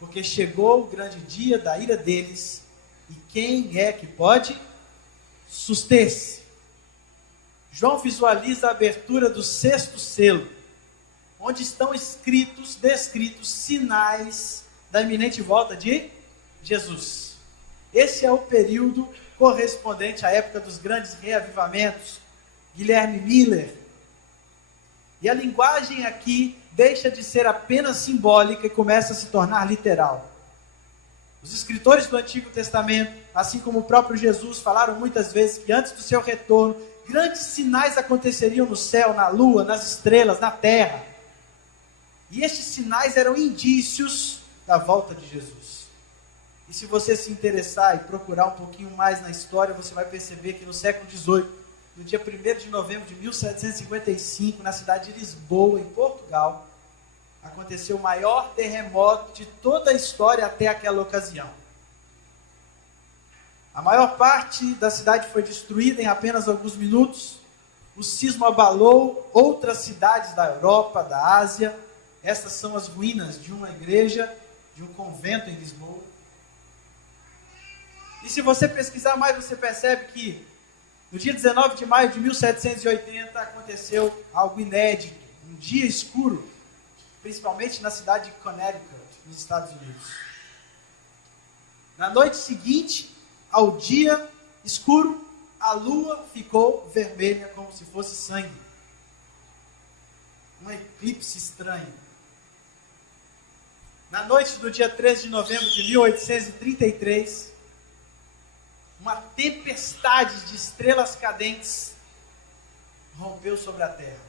Porque chegou o grande dia da ira deles, e quem é que pode suster-se? João visualiza a abertura do sexto selo, onde estão descritos sinais da iminente volta de Jesus. Esse é o período correspondente à época dos grandes reavivamentos, Guilherme Miller. E a linguagem aqui deixa de ser apenas simbólica e começa a se tornar literal. Os escritores do Antigo Testamento, assim como o próprio Jesus, falaram muitas vezes que antes do seu retorno, grandes sinais aconteceriam no céu, na lua, nas estrelas, na terra. E estes sinais eram indícios da volta de Jesus. E se você se interessar e procurar um pouquinho mais na história, você vai perceber que no século XVIII, no dia 1º de novembro de 1755, na cidade de Lisboa, em Portugal, aconteceu o maior terremoto de toda a história até aquela ocasião. A maior parte da cidade foi destruída em apenas alguns minutos. O sismo abalou outras cidades da Europa, da Ásia. Essas são as ruínas de uma igreja, de um convento em Lisboa. E se você pesquisar mais, você percebe que no dia 19 de maio de 1780 aconteceu algo inédito, um dia escuro, principalmente na cidade de Connecticut, nos Estados Unidos. Na noite seguinte ao dia escuro, a lua ficou vermelha como se fosse sangue. Um eclipse estranho. Na noite do dia 13 de novembro de 1833, uma tempestade de estrelas cadentes rompeu sobre a Terra.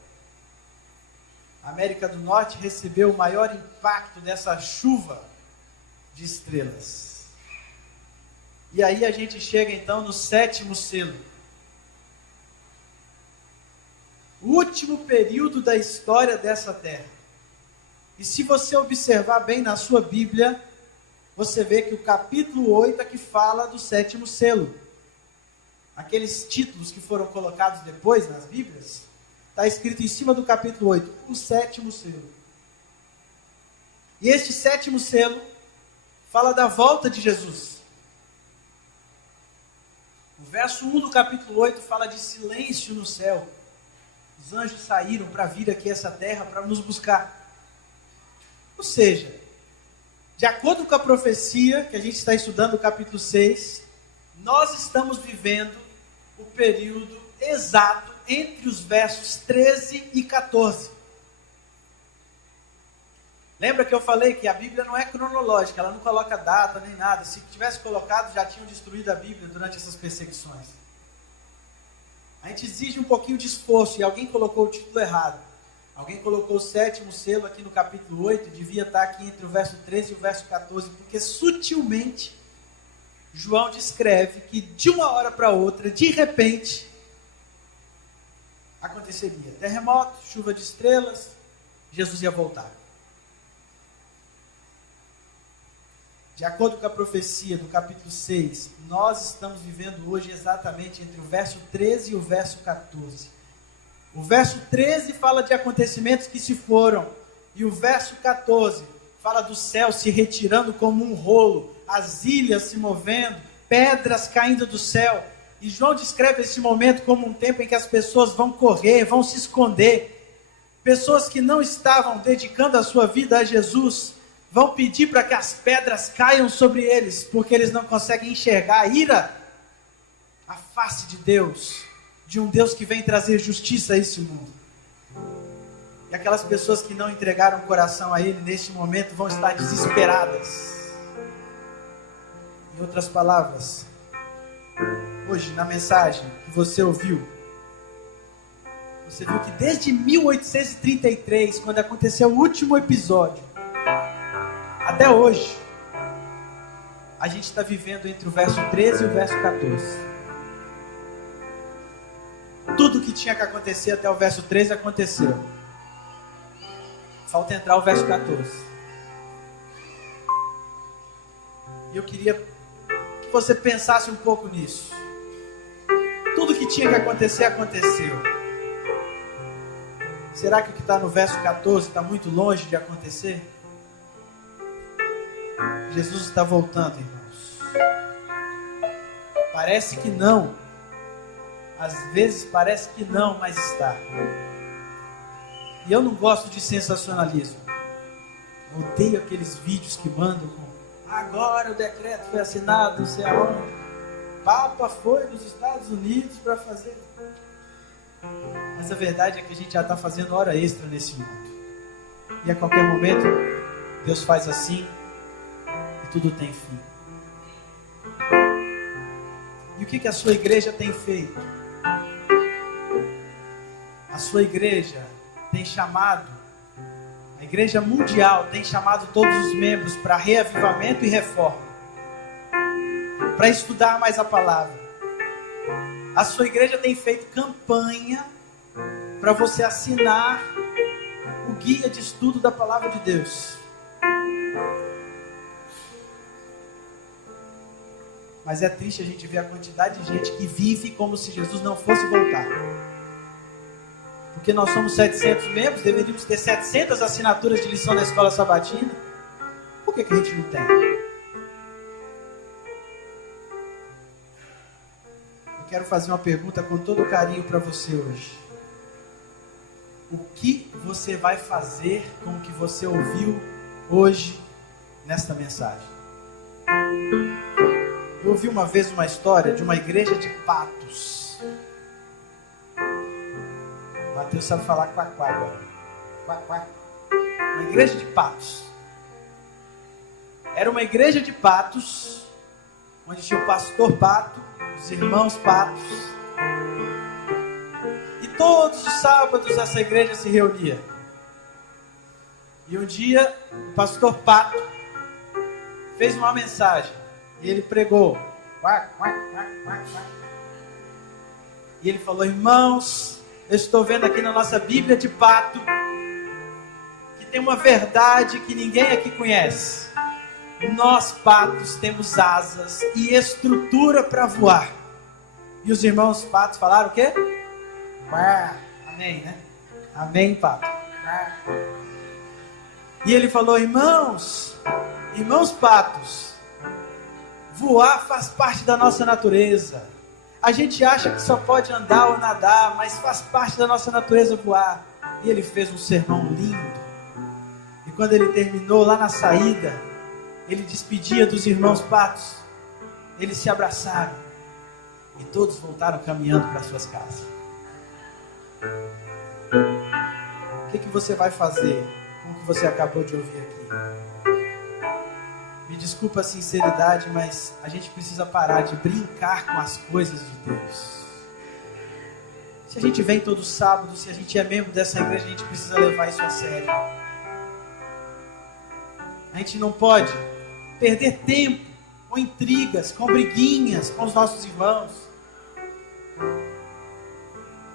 A América do Norte recebeu o maior impacto dessa chuva de estrelas. E aí a gente chega então no sétimo selo. O último período da história dessa terra. E se você observar bem na sua Bíblia, você vê que o capítulo 8 é que fala do sétimo selo. Aqueles títulos que foram colocados depois nas Bíblias, está escrito em cima do capítulo 8, o sétimo selo. E este 7º selo fala da volta de Jesus. O verso 1 do capítulo 8 fala de silêncio no céu. Os anjos saíram para vir aqui a essa terra para nos buscar. Ou seja, de acordo com a profecia que a gente está estudando no capítulo 6, nós estamos vivendo o período exato entre os versos 13 e 14. Lembra que eu falei que a Bíblia não é cronológica, ela não coloca data nem nada. Se tivesse colocado, já tinham destruído a Bíblia durante essas perseguições. A gente exige um pouquinho de esforço, e alguém colocou o título errado. Alguém colocou o 7º selo aqui no capítulo 8, devia estar aqui entre o verso 13 e o verso 14, porque sutilmente João descreve que de uma hora para outra, de repente, aconteceria terremoto, chuva de estrelas, Jesus ia voltar. De acordo com a profecia do capítulo 6, nós estamos vivendo hoje exatamente entre o verso 13 e o verso 14. O verso 13 fala de acontecimentos que se foram, e o verso 14 fala do céu se retirando como um rolo, as ilhas se movendo, pedras caindo do céu. E João descreve esse momento como um tempo em que as pessoas vão correr, vão se esconder. Pessoas que não estavam dedicando a sua vida a Jesus vão pedir para que as pedras caiam sobre eles, porque eles não conseguem enxergar a ira, a face de Deus, de um Deus que vem trazer justiça a esse mundo. E aquelas pessoas que não entregaram o coração a Ele neste momento vão estar desesperadas. Em outras palavras, hoje na mensagem que você ouviu, você viu que desde 1833, quando aconteceu o último episódio, até hoje, a gente está vivendo entre o verso 13 e o verso 14. Tudo que tinha que acontecer até o verso 13 aconteceu. Falta entrar o verso 14. E eu queria que você pensasse um pouco nisso. Tudo que tinha que acontecer, aconteceu. Será que o que está no verso 14 está muito longe de acontecer? Jesus está voltando, irmãos. Parece que não. Às vezes parece que não, mas está. E eu não gosto de sensacionalismo. Eu odeio aqueles vídeos que mandam com: agora o decreto foi assinado, não sei aonde. Papa foi nos Estados Unidos para fazer. Mas a verdade é que a gente já está fazendo hora extra nesse mundo. E a qualquer momento, Deus faz assim. Tudo tem fim. E o que a sua igreja tem feito? A sua igreja tem chamado, a igreja mundial tem chamado todos os membros para reavivamento e reforma, para estudar mais a palavra. A sua igreja tem feito campanha para você assinar o guia de estudo da palavra de Deus. Mas é triste a gente ver a quantidade de gente que vive como se Jesus não fosse voltar. Porque nós somos 700 membros, deveríamos ter 700 assinaturas de lição na escola sabatina. Por que a gente não tem? Eu quero fazer uma pergunta com todo carinho para você hoje. O que você vai fazer com o que você ouviu hoje nesta mensagem? Eu ouvi uma vez uma história de uma igreja de Patos. Mateus sabe falar quaquá agora. Quaquá. Uma igreja de Patos. Era uma igreja de Patos, onde tinha o pastor Pato, os irmãos Patos. E todos os sábados essa igreja se reunia. E um dia o pastor Pato fez uma mensagem. E ele pregou. E ele falou: irmãos, eu estou vendo aqui na nossa Bíblia de Pato que tem uma verdade que ninguém aqui conhece. Nós, patos, temos asas e estrutura para voar. E os irmãos patos falaram o quê? Amém, né? Amém, pato. E ele falou: irmãos patos, voar faz parte da nossa natureza. A gente acha que só pode andar ou nadar, mas faz parte da nossa natureza voar. E ele fez um sermão lindo. E quando ele terminou, lá na saída, ele despedia dos irmãos patos. Eles se abraçaram. E todos voltaram caminhando para suas casas. O que você vai fazer com o que você acabou de ouvir aqui? Me desculpa a sinceridade, mas a gente precisa parar de brincar com as coisas de Deus. Se a gente vem todo sábado, se a gente é membro dessa igreja, a gente precisa levar isso a sério. A gente não pode perder tempo com intrigas, com briguinhas com os nossos irmãos.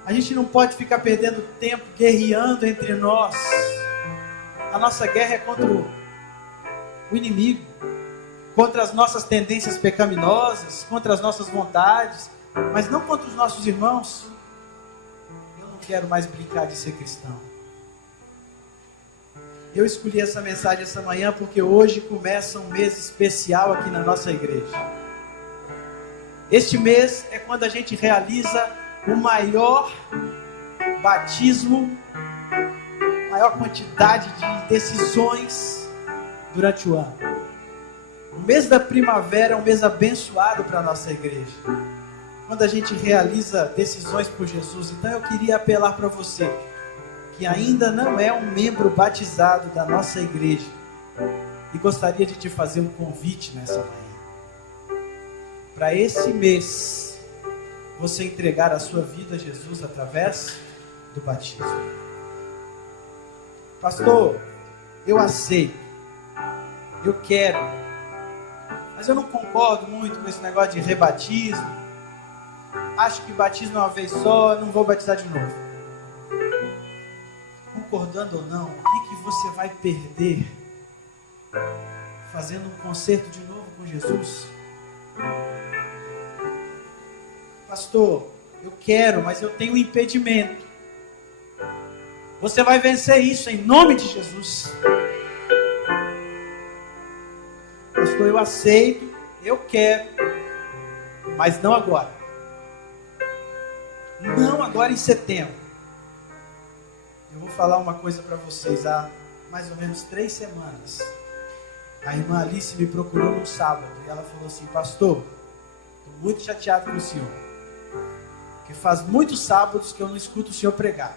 A gente não pode ficar perdendo tempo guerreando entre nós. A nossa guerra é contra o inimigo, contra as nossas tendências pecaminosas, contra as nossas vontades, mas não contra os nossos irmãos. Eu não quero mais brincar de ser cristão. Eu escolhi essa mensagem essa manhã porque hoje começa um mês especial aqui na nossa igreja. Este mês é quando a gente realiza o maior batismo, maior quantidade de decisões durante o ano. O mês da primavera é um mês abençoado para a nossa igreja, quando a gente realiza decisões por Jesus. Então eu queria apelar para você, que ainda não é um membro batizado da nossa igreja, e gostaria de te fazer um convite nessa manhã, para esse mês, você entregar a sua vida a Jesus através do batismo. Pastor, eu aceito, eu quero, mas eu não concordo muito com esse negócio de rebatismo. Acho que batismo é uma vez só, não vou batizar de novo. Concordando ou não, o que você vai perder fazendo um concerto de novo com Jesus? Pastor, eu quero, mas eu tenho um impedimento. Você vai vencer isso em nome de Jesus. Pastor, eu aceito, eu quero, mas não agora. Não agora em setembro. Eu vou falar uma coisa para vocês. Há mais ou menos 3 semanas, a irmã Alice me procurou num sábado e ela falou assim: pastor, estou muito chateado com o senhor, porque faz muitos sábados que eu não escuto o senhor pregar.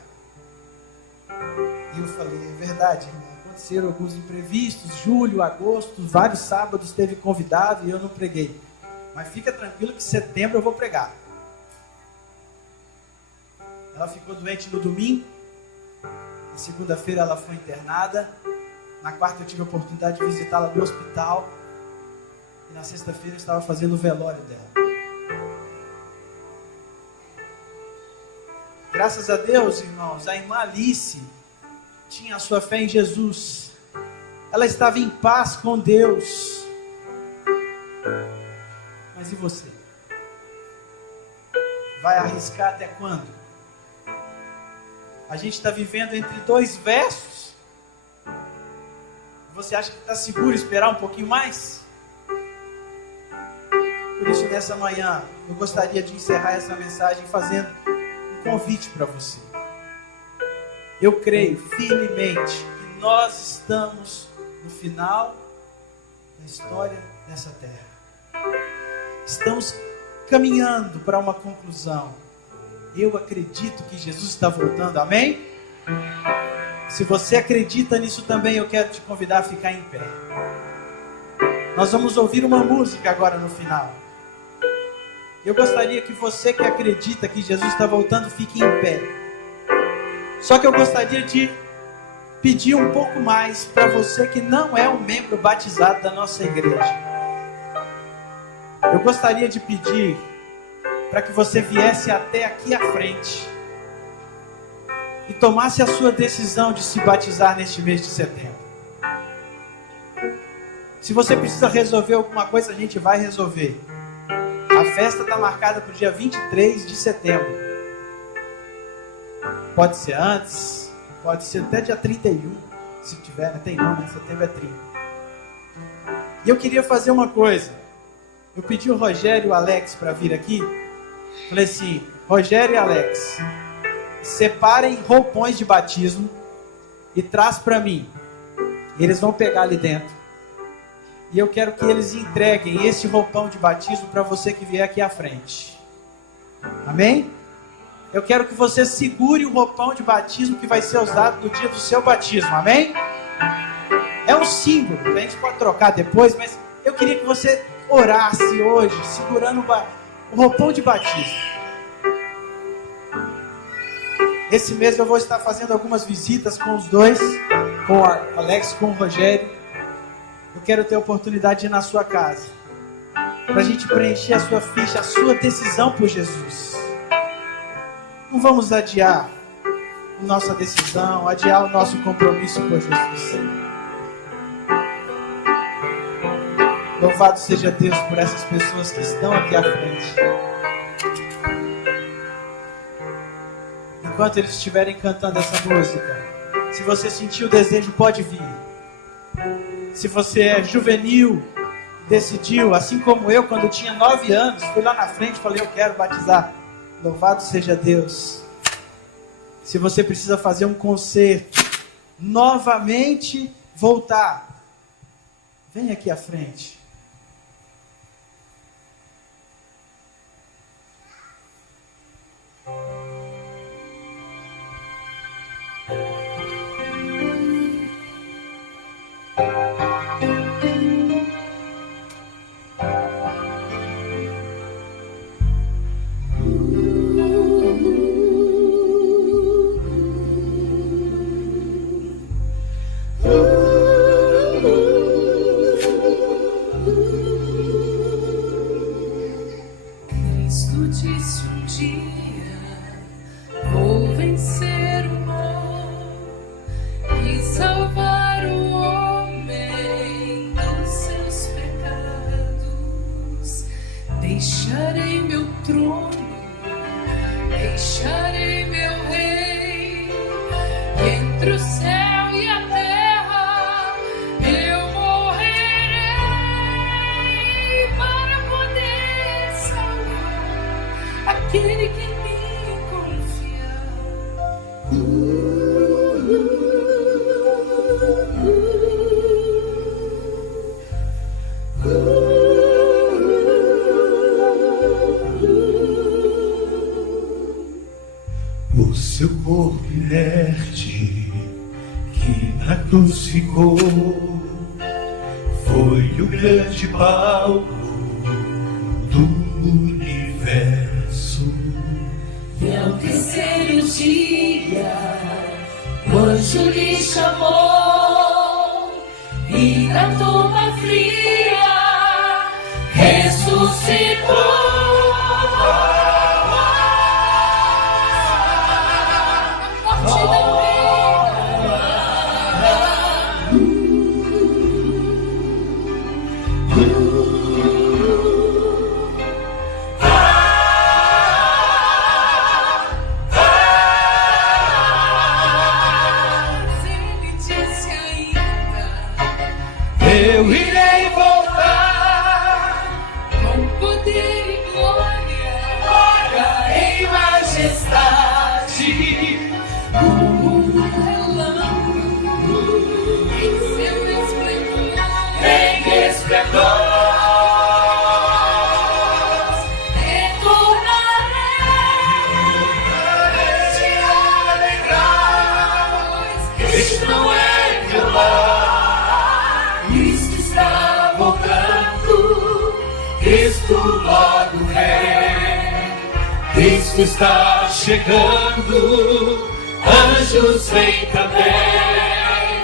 E eu falei: é verdade, irmã, aconteceram alguns imprevistos, julho, agosto, vários sábados teve convidado e eu não preguei. Mas fica tranquilo que em setembro eu vou pregar. Ela ficou doente no domingo, na segunda-feira ela foi internada, na quarta eu tive a oportunidade de visitá-la no hospital, e na sexta-feira eu estava fazendo o velório dela. Graças a Deus, irmãos, a irmã Alice tinha a sua fé em Jesus. Ela estava em paz com Deus. Mas e você? Vai arriscar até quando? A gente está vivendo entre 2 versos. Você acha que está seguro esperar um pouquinho mais? Por isso, nessa manhã, eu gostaria de encerrar essa mensagem fazendo um convite para você. Eu creio firmemente que nós estamos no final da história dessa terra. Estamos caminhando para uma conclusão. Eu acredito que Jesus está voltando, amém? Se você acredita nisso também, eu quero te convidar a ficar em pé. Nós vamos ouvir uma música agora no final. Eu gostaria que você que acredita que Jesus está voltando, fique em pé. Só que eu gostaria de pedir um pouco mais para você que não é um membro batizado da nossa igreja. Eu gostaria de pedir para que você viesse até aqui à frente e tomasse a sua decisão de se batizar neste mês de setembro. Se você precisa resolver alguma coisa, a gente vai resolver. A festa está marcada para o dia 23 de setembro. Pode ser antes, pode ser até dia 31. Se tiver, né? Tem não, né? Setembro é 30. E eu queria fazer uma coisa. Eu pedi o Rogério e o Alex para vir aqui. Falei assim, Rogério e Alex, separem roupões de batismo e traz para mim. Eles vão pegar ali dentro. E eu quero que eles entreguem esse roupão de batismo para você que vier aqui à frente. Amém? Eu quero que você segure o roupão de batismo que vai ser usado no dia do seu batismo. Amém? É um símbolo, a gente pode trocar depois, mas eu queria que você orasse hoje, segurando o roupão de batismo. Esse mês eu vou estar fazendo algumas visitas com os dois, com o Alex e com o Rogério. Eu quero ter a oportunidade de ir na sua casa, para a gente preencher a sua ficha, a sua decisão por Jesus. Não vamos adiar a nossa decisão, adiar o nosso compromisso por Jesus. Louvado seja Deus por essas pessoas que estão aqui à frente. Enquanto eles estiverem cantando essa música, se você sentir o desejo, pode vir. Se você é juvenil, decidiu, assim como eu, quando eu tinha 9 anos, fui lá na frente e falei, eu quero batizar. Louvado seja Deus. Se você precisa fazer um concerto, novamente voltar, vem aqui à frente. Cristo disse um dia: vou vencer o mal e salvar o homem dos seus pecados. Deixarei meu trono, deixarei meu rei, e entre o céu e a terra eu morrerei para poder salvar aquele que em mim confia. O seu corpo inerte que na cruz ficou foi o grande palco do universo. E ao terceiro dia, o anjo lhe chamou, e da tumba fria ressuscitou. A morte da Eu irei voltar com poder e glória, glória em majestade. como um relâmpago em seu esplendor. Em esplendor Retornarei te alegrar. Cristo não é vilão, Cristo está voltando. Cristo logo vem. Cristo está chegando, anjos vêm também.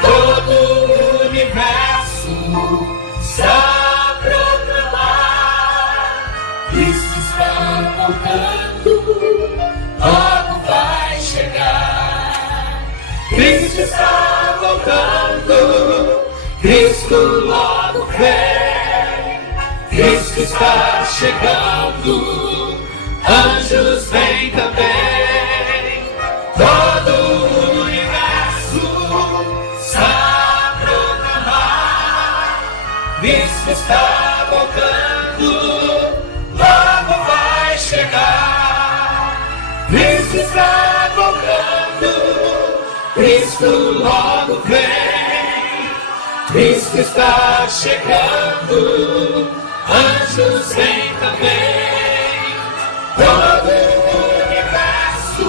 Todo o universo está a proclamar. Cristo está voltando, logo vai chegar. Cristo está voltando, Cristo logo vem. Cristo está chegando, anjos vêm também. Todo o universo Cristo está voltando, Cristo logo vem, Cristo está chegando, anjos vêm também, todo o universo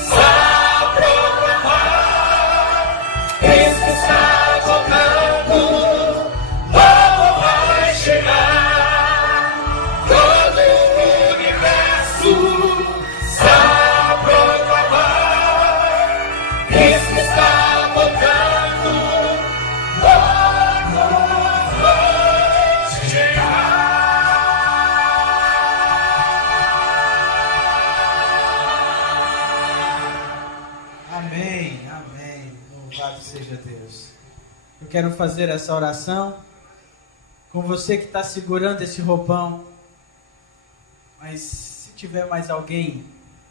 está a proclamar, Cristo está voltando, logo vai chegar, todo o universo está a proclamar, Cristo está voltando, logo vai chegar. Amém, amém. Louvado seja Deus. Eu quero fazer essa oração com você que está segurando esse roupão. Mas se tiver mais alguém,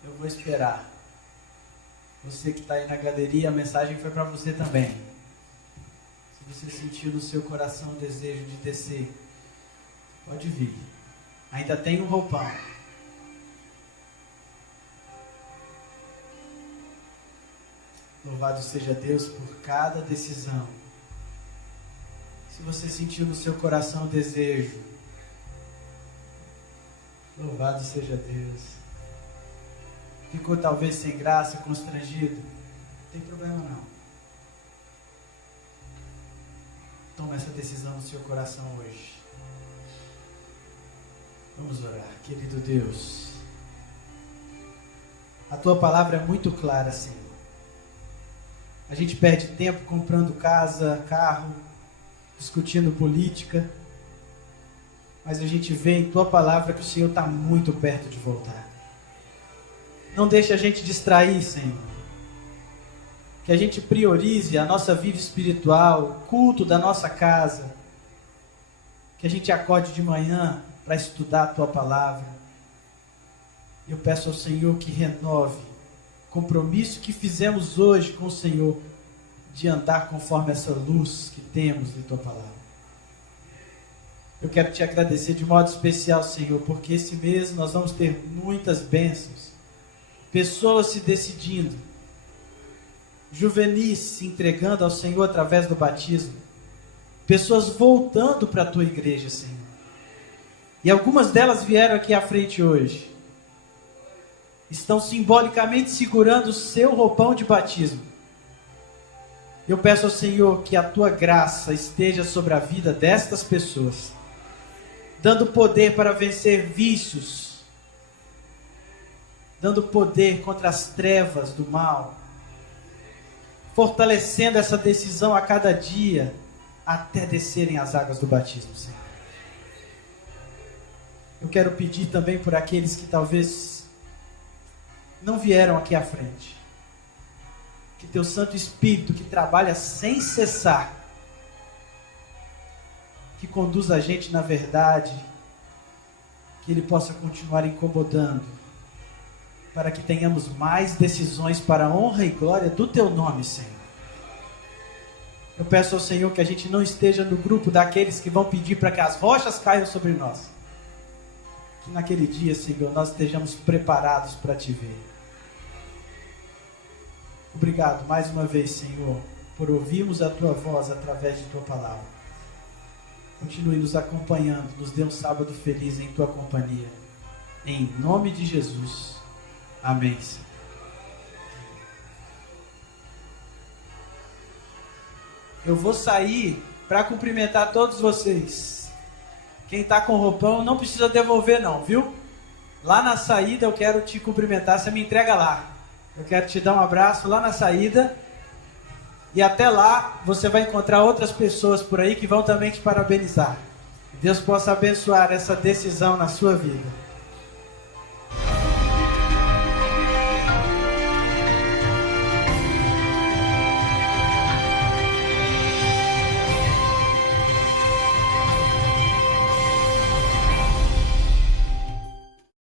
eu vou esperar. Você que está aí na galeria, a mensagem foi para você também. Se você sentiu no seu coração o desejo de descer, pode vir. Ainda tem um roupão. Louvado seja Deus por cada decisão. Se você sentiu no seu coração o desejo, louvado seja Deus. Ficou talvez sem graça, constrangido, não tem problema não. Toma essa decisão no seu coração hoje. Vamos orar. Querido Deus, a tua palavra é muito clara, Senhor. A gente perde tempo comprando casa, carro, discutindo política, mas a gente vê em tua palavra que o Senhor está muito perto de voltar. Não deixe a gente distrair, Senhor. Que a gente priorize a nossa vida espiritual, o culto da nossa casa. Que a gente acorde de manhã para estudar a tua palavra. Eu peço ao Senhor que renove o compromisso que fizemos hoje com o Senhor de andar conforme essa luz que temos de tua palavra. Eu quero te agradecer de modo especial, Senhor, porque esse mês nós vamos ter muitas bênçãos. Pessoas se decidindo, juvenis se entregando ao Senhor através do batismo, pessoas voltando para a tua igreja, Senhor. E algumas delas vieram aqui à frente hoje. Estão simbolicamente segurando o seu roupão de batismo. Eu peço ao Senhor que a tua graça esteja sobre a vida destas pessoas, dando poder para vencer vícios, dando poder contra as trevas do mal, fortalecendo essa decisão a cada dia, até descerem as águas do batismo, Senhor. Eu quero pedir também por aqueles que talvez não vieram aqui à frente, que teu Santo Espírito, que trabalha sem cessar, que conduz a gente na verdade, que ele possa continuar incomodando, para que tenhamos mais decisões para a honra e glória do teu nome, Senhor. Eu peço ao Senhor que a gente não esteja no grupo daqueles que vão pedir para que as rochas caiam sobre nós. Que naquele dia, Senhor, nós estejamos preparados para te ver. Obrigado mais uma vez, Senhor, por ouvirmos a tua voz através de tua palavra. Continue nos acompanhando, nos dê um sábado feliz em tua companhia. Em nome de Jesus. Amém. Eu vou sair para cumprimentar todos vocês. Quem está com roupão não precisa devolver não, viu? Lá na saída eu quero te cumprimentar, você me entrega lá. Eu quero te dar um abraço lá na saída. E até lá você vai encontrar outras pessoas por aí que vão também te parabenizar. Deus possa abençoar essa decisão na sua vida.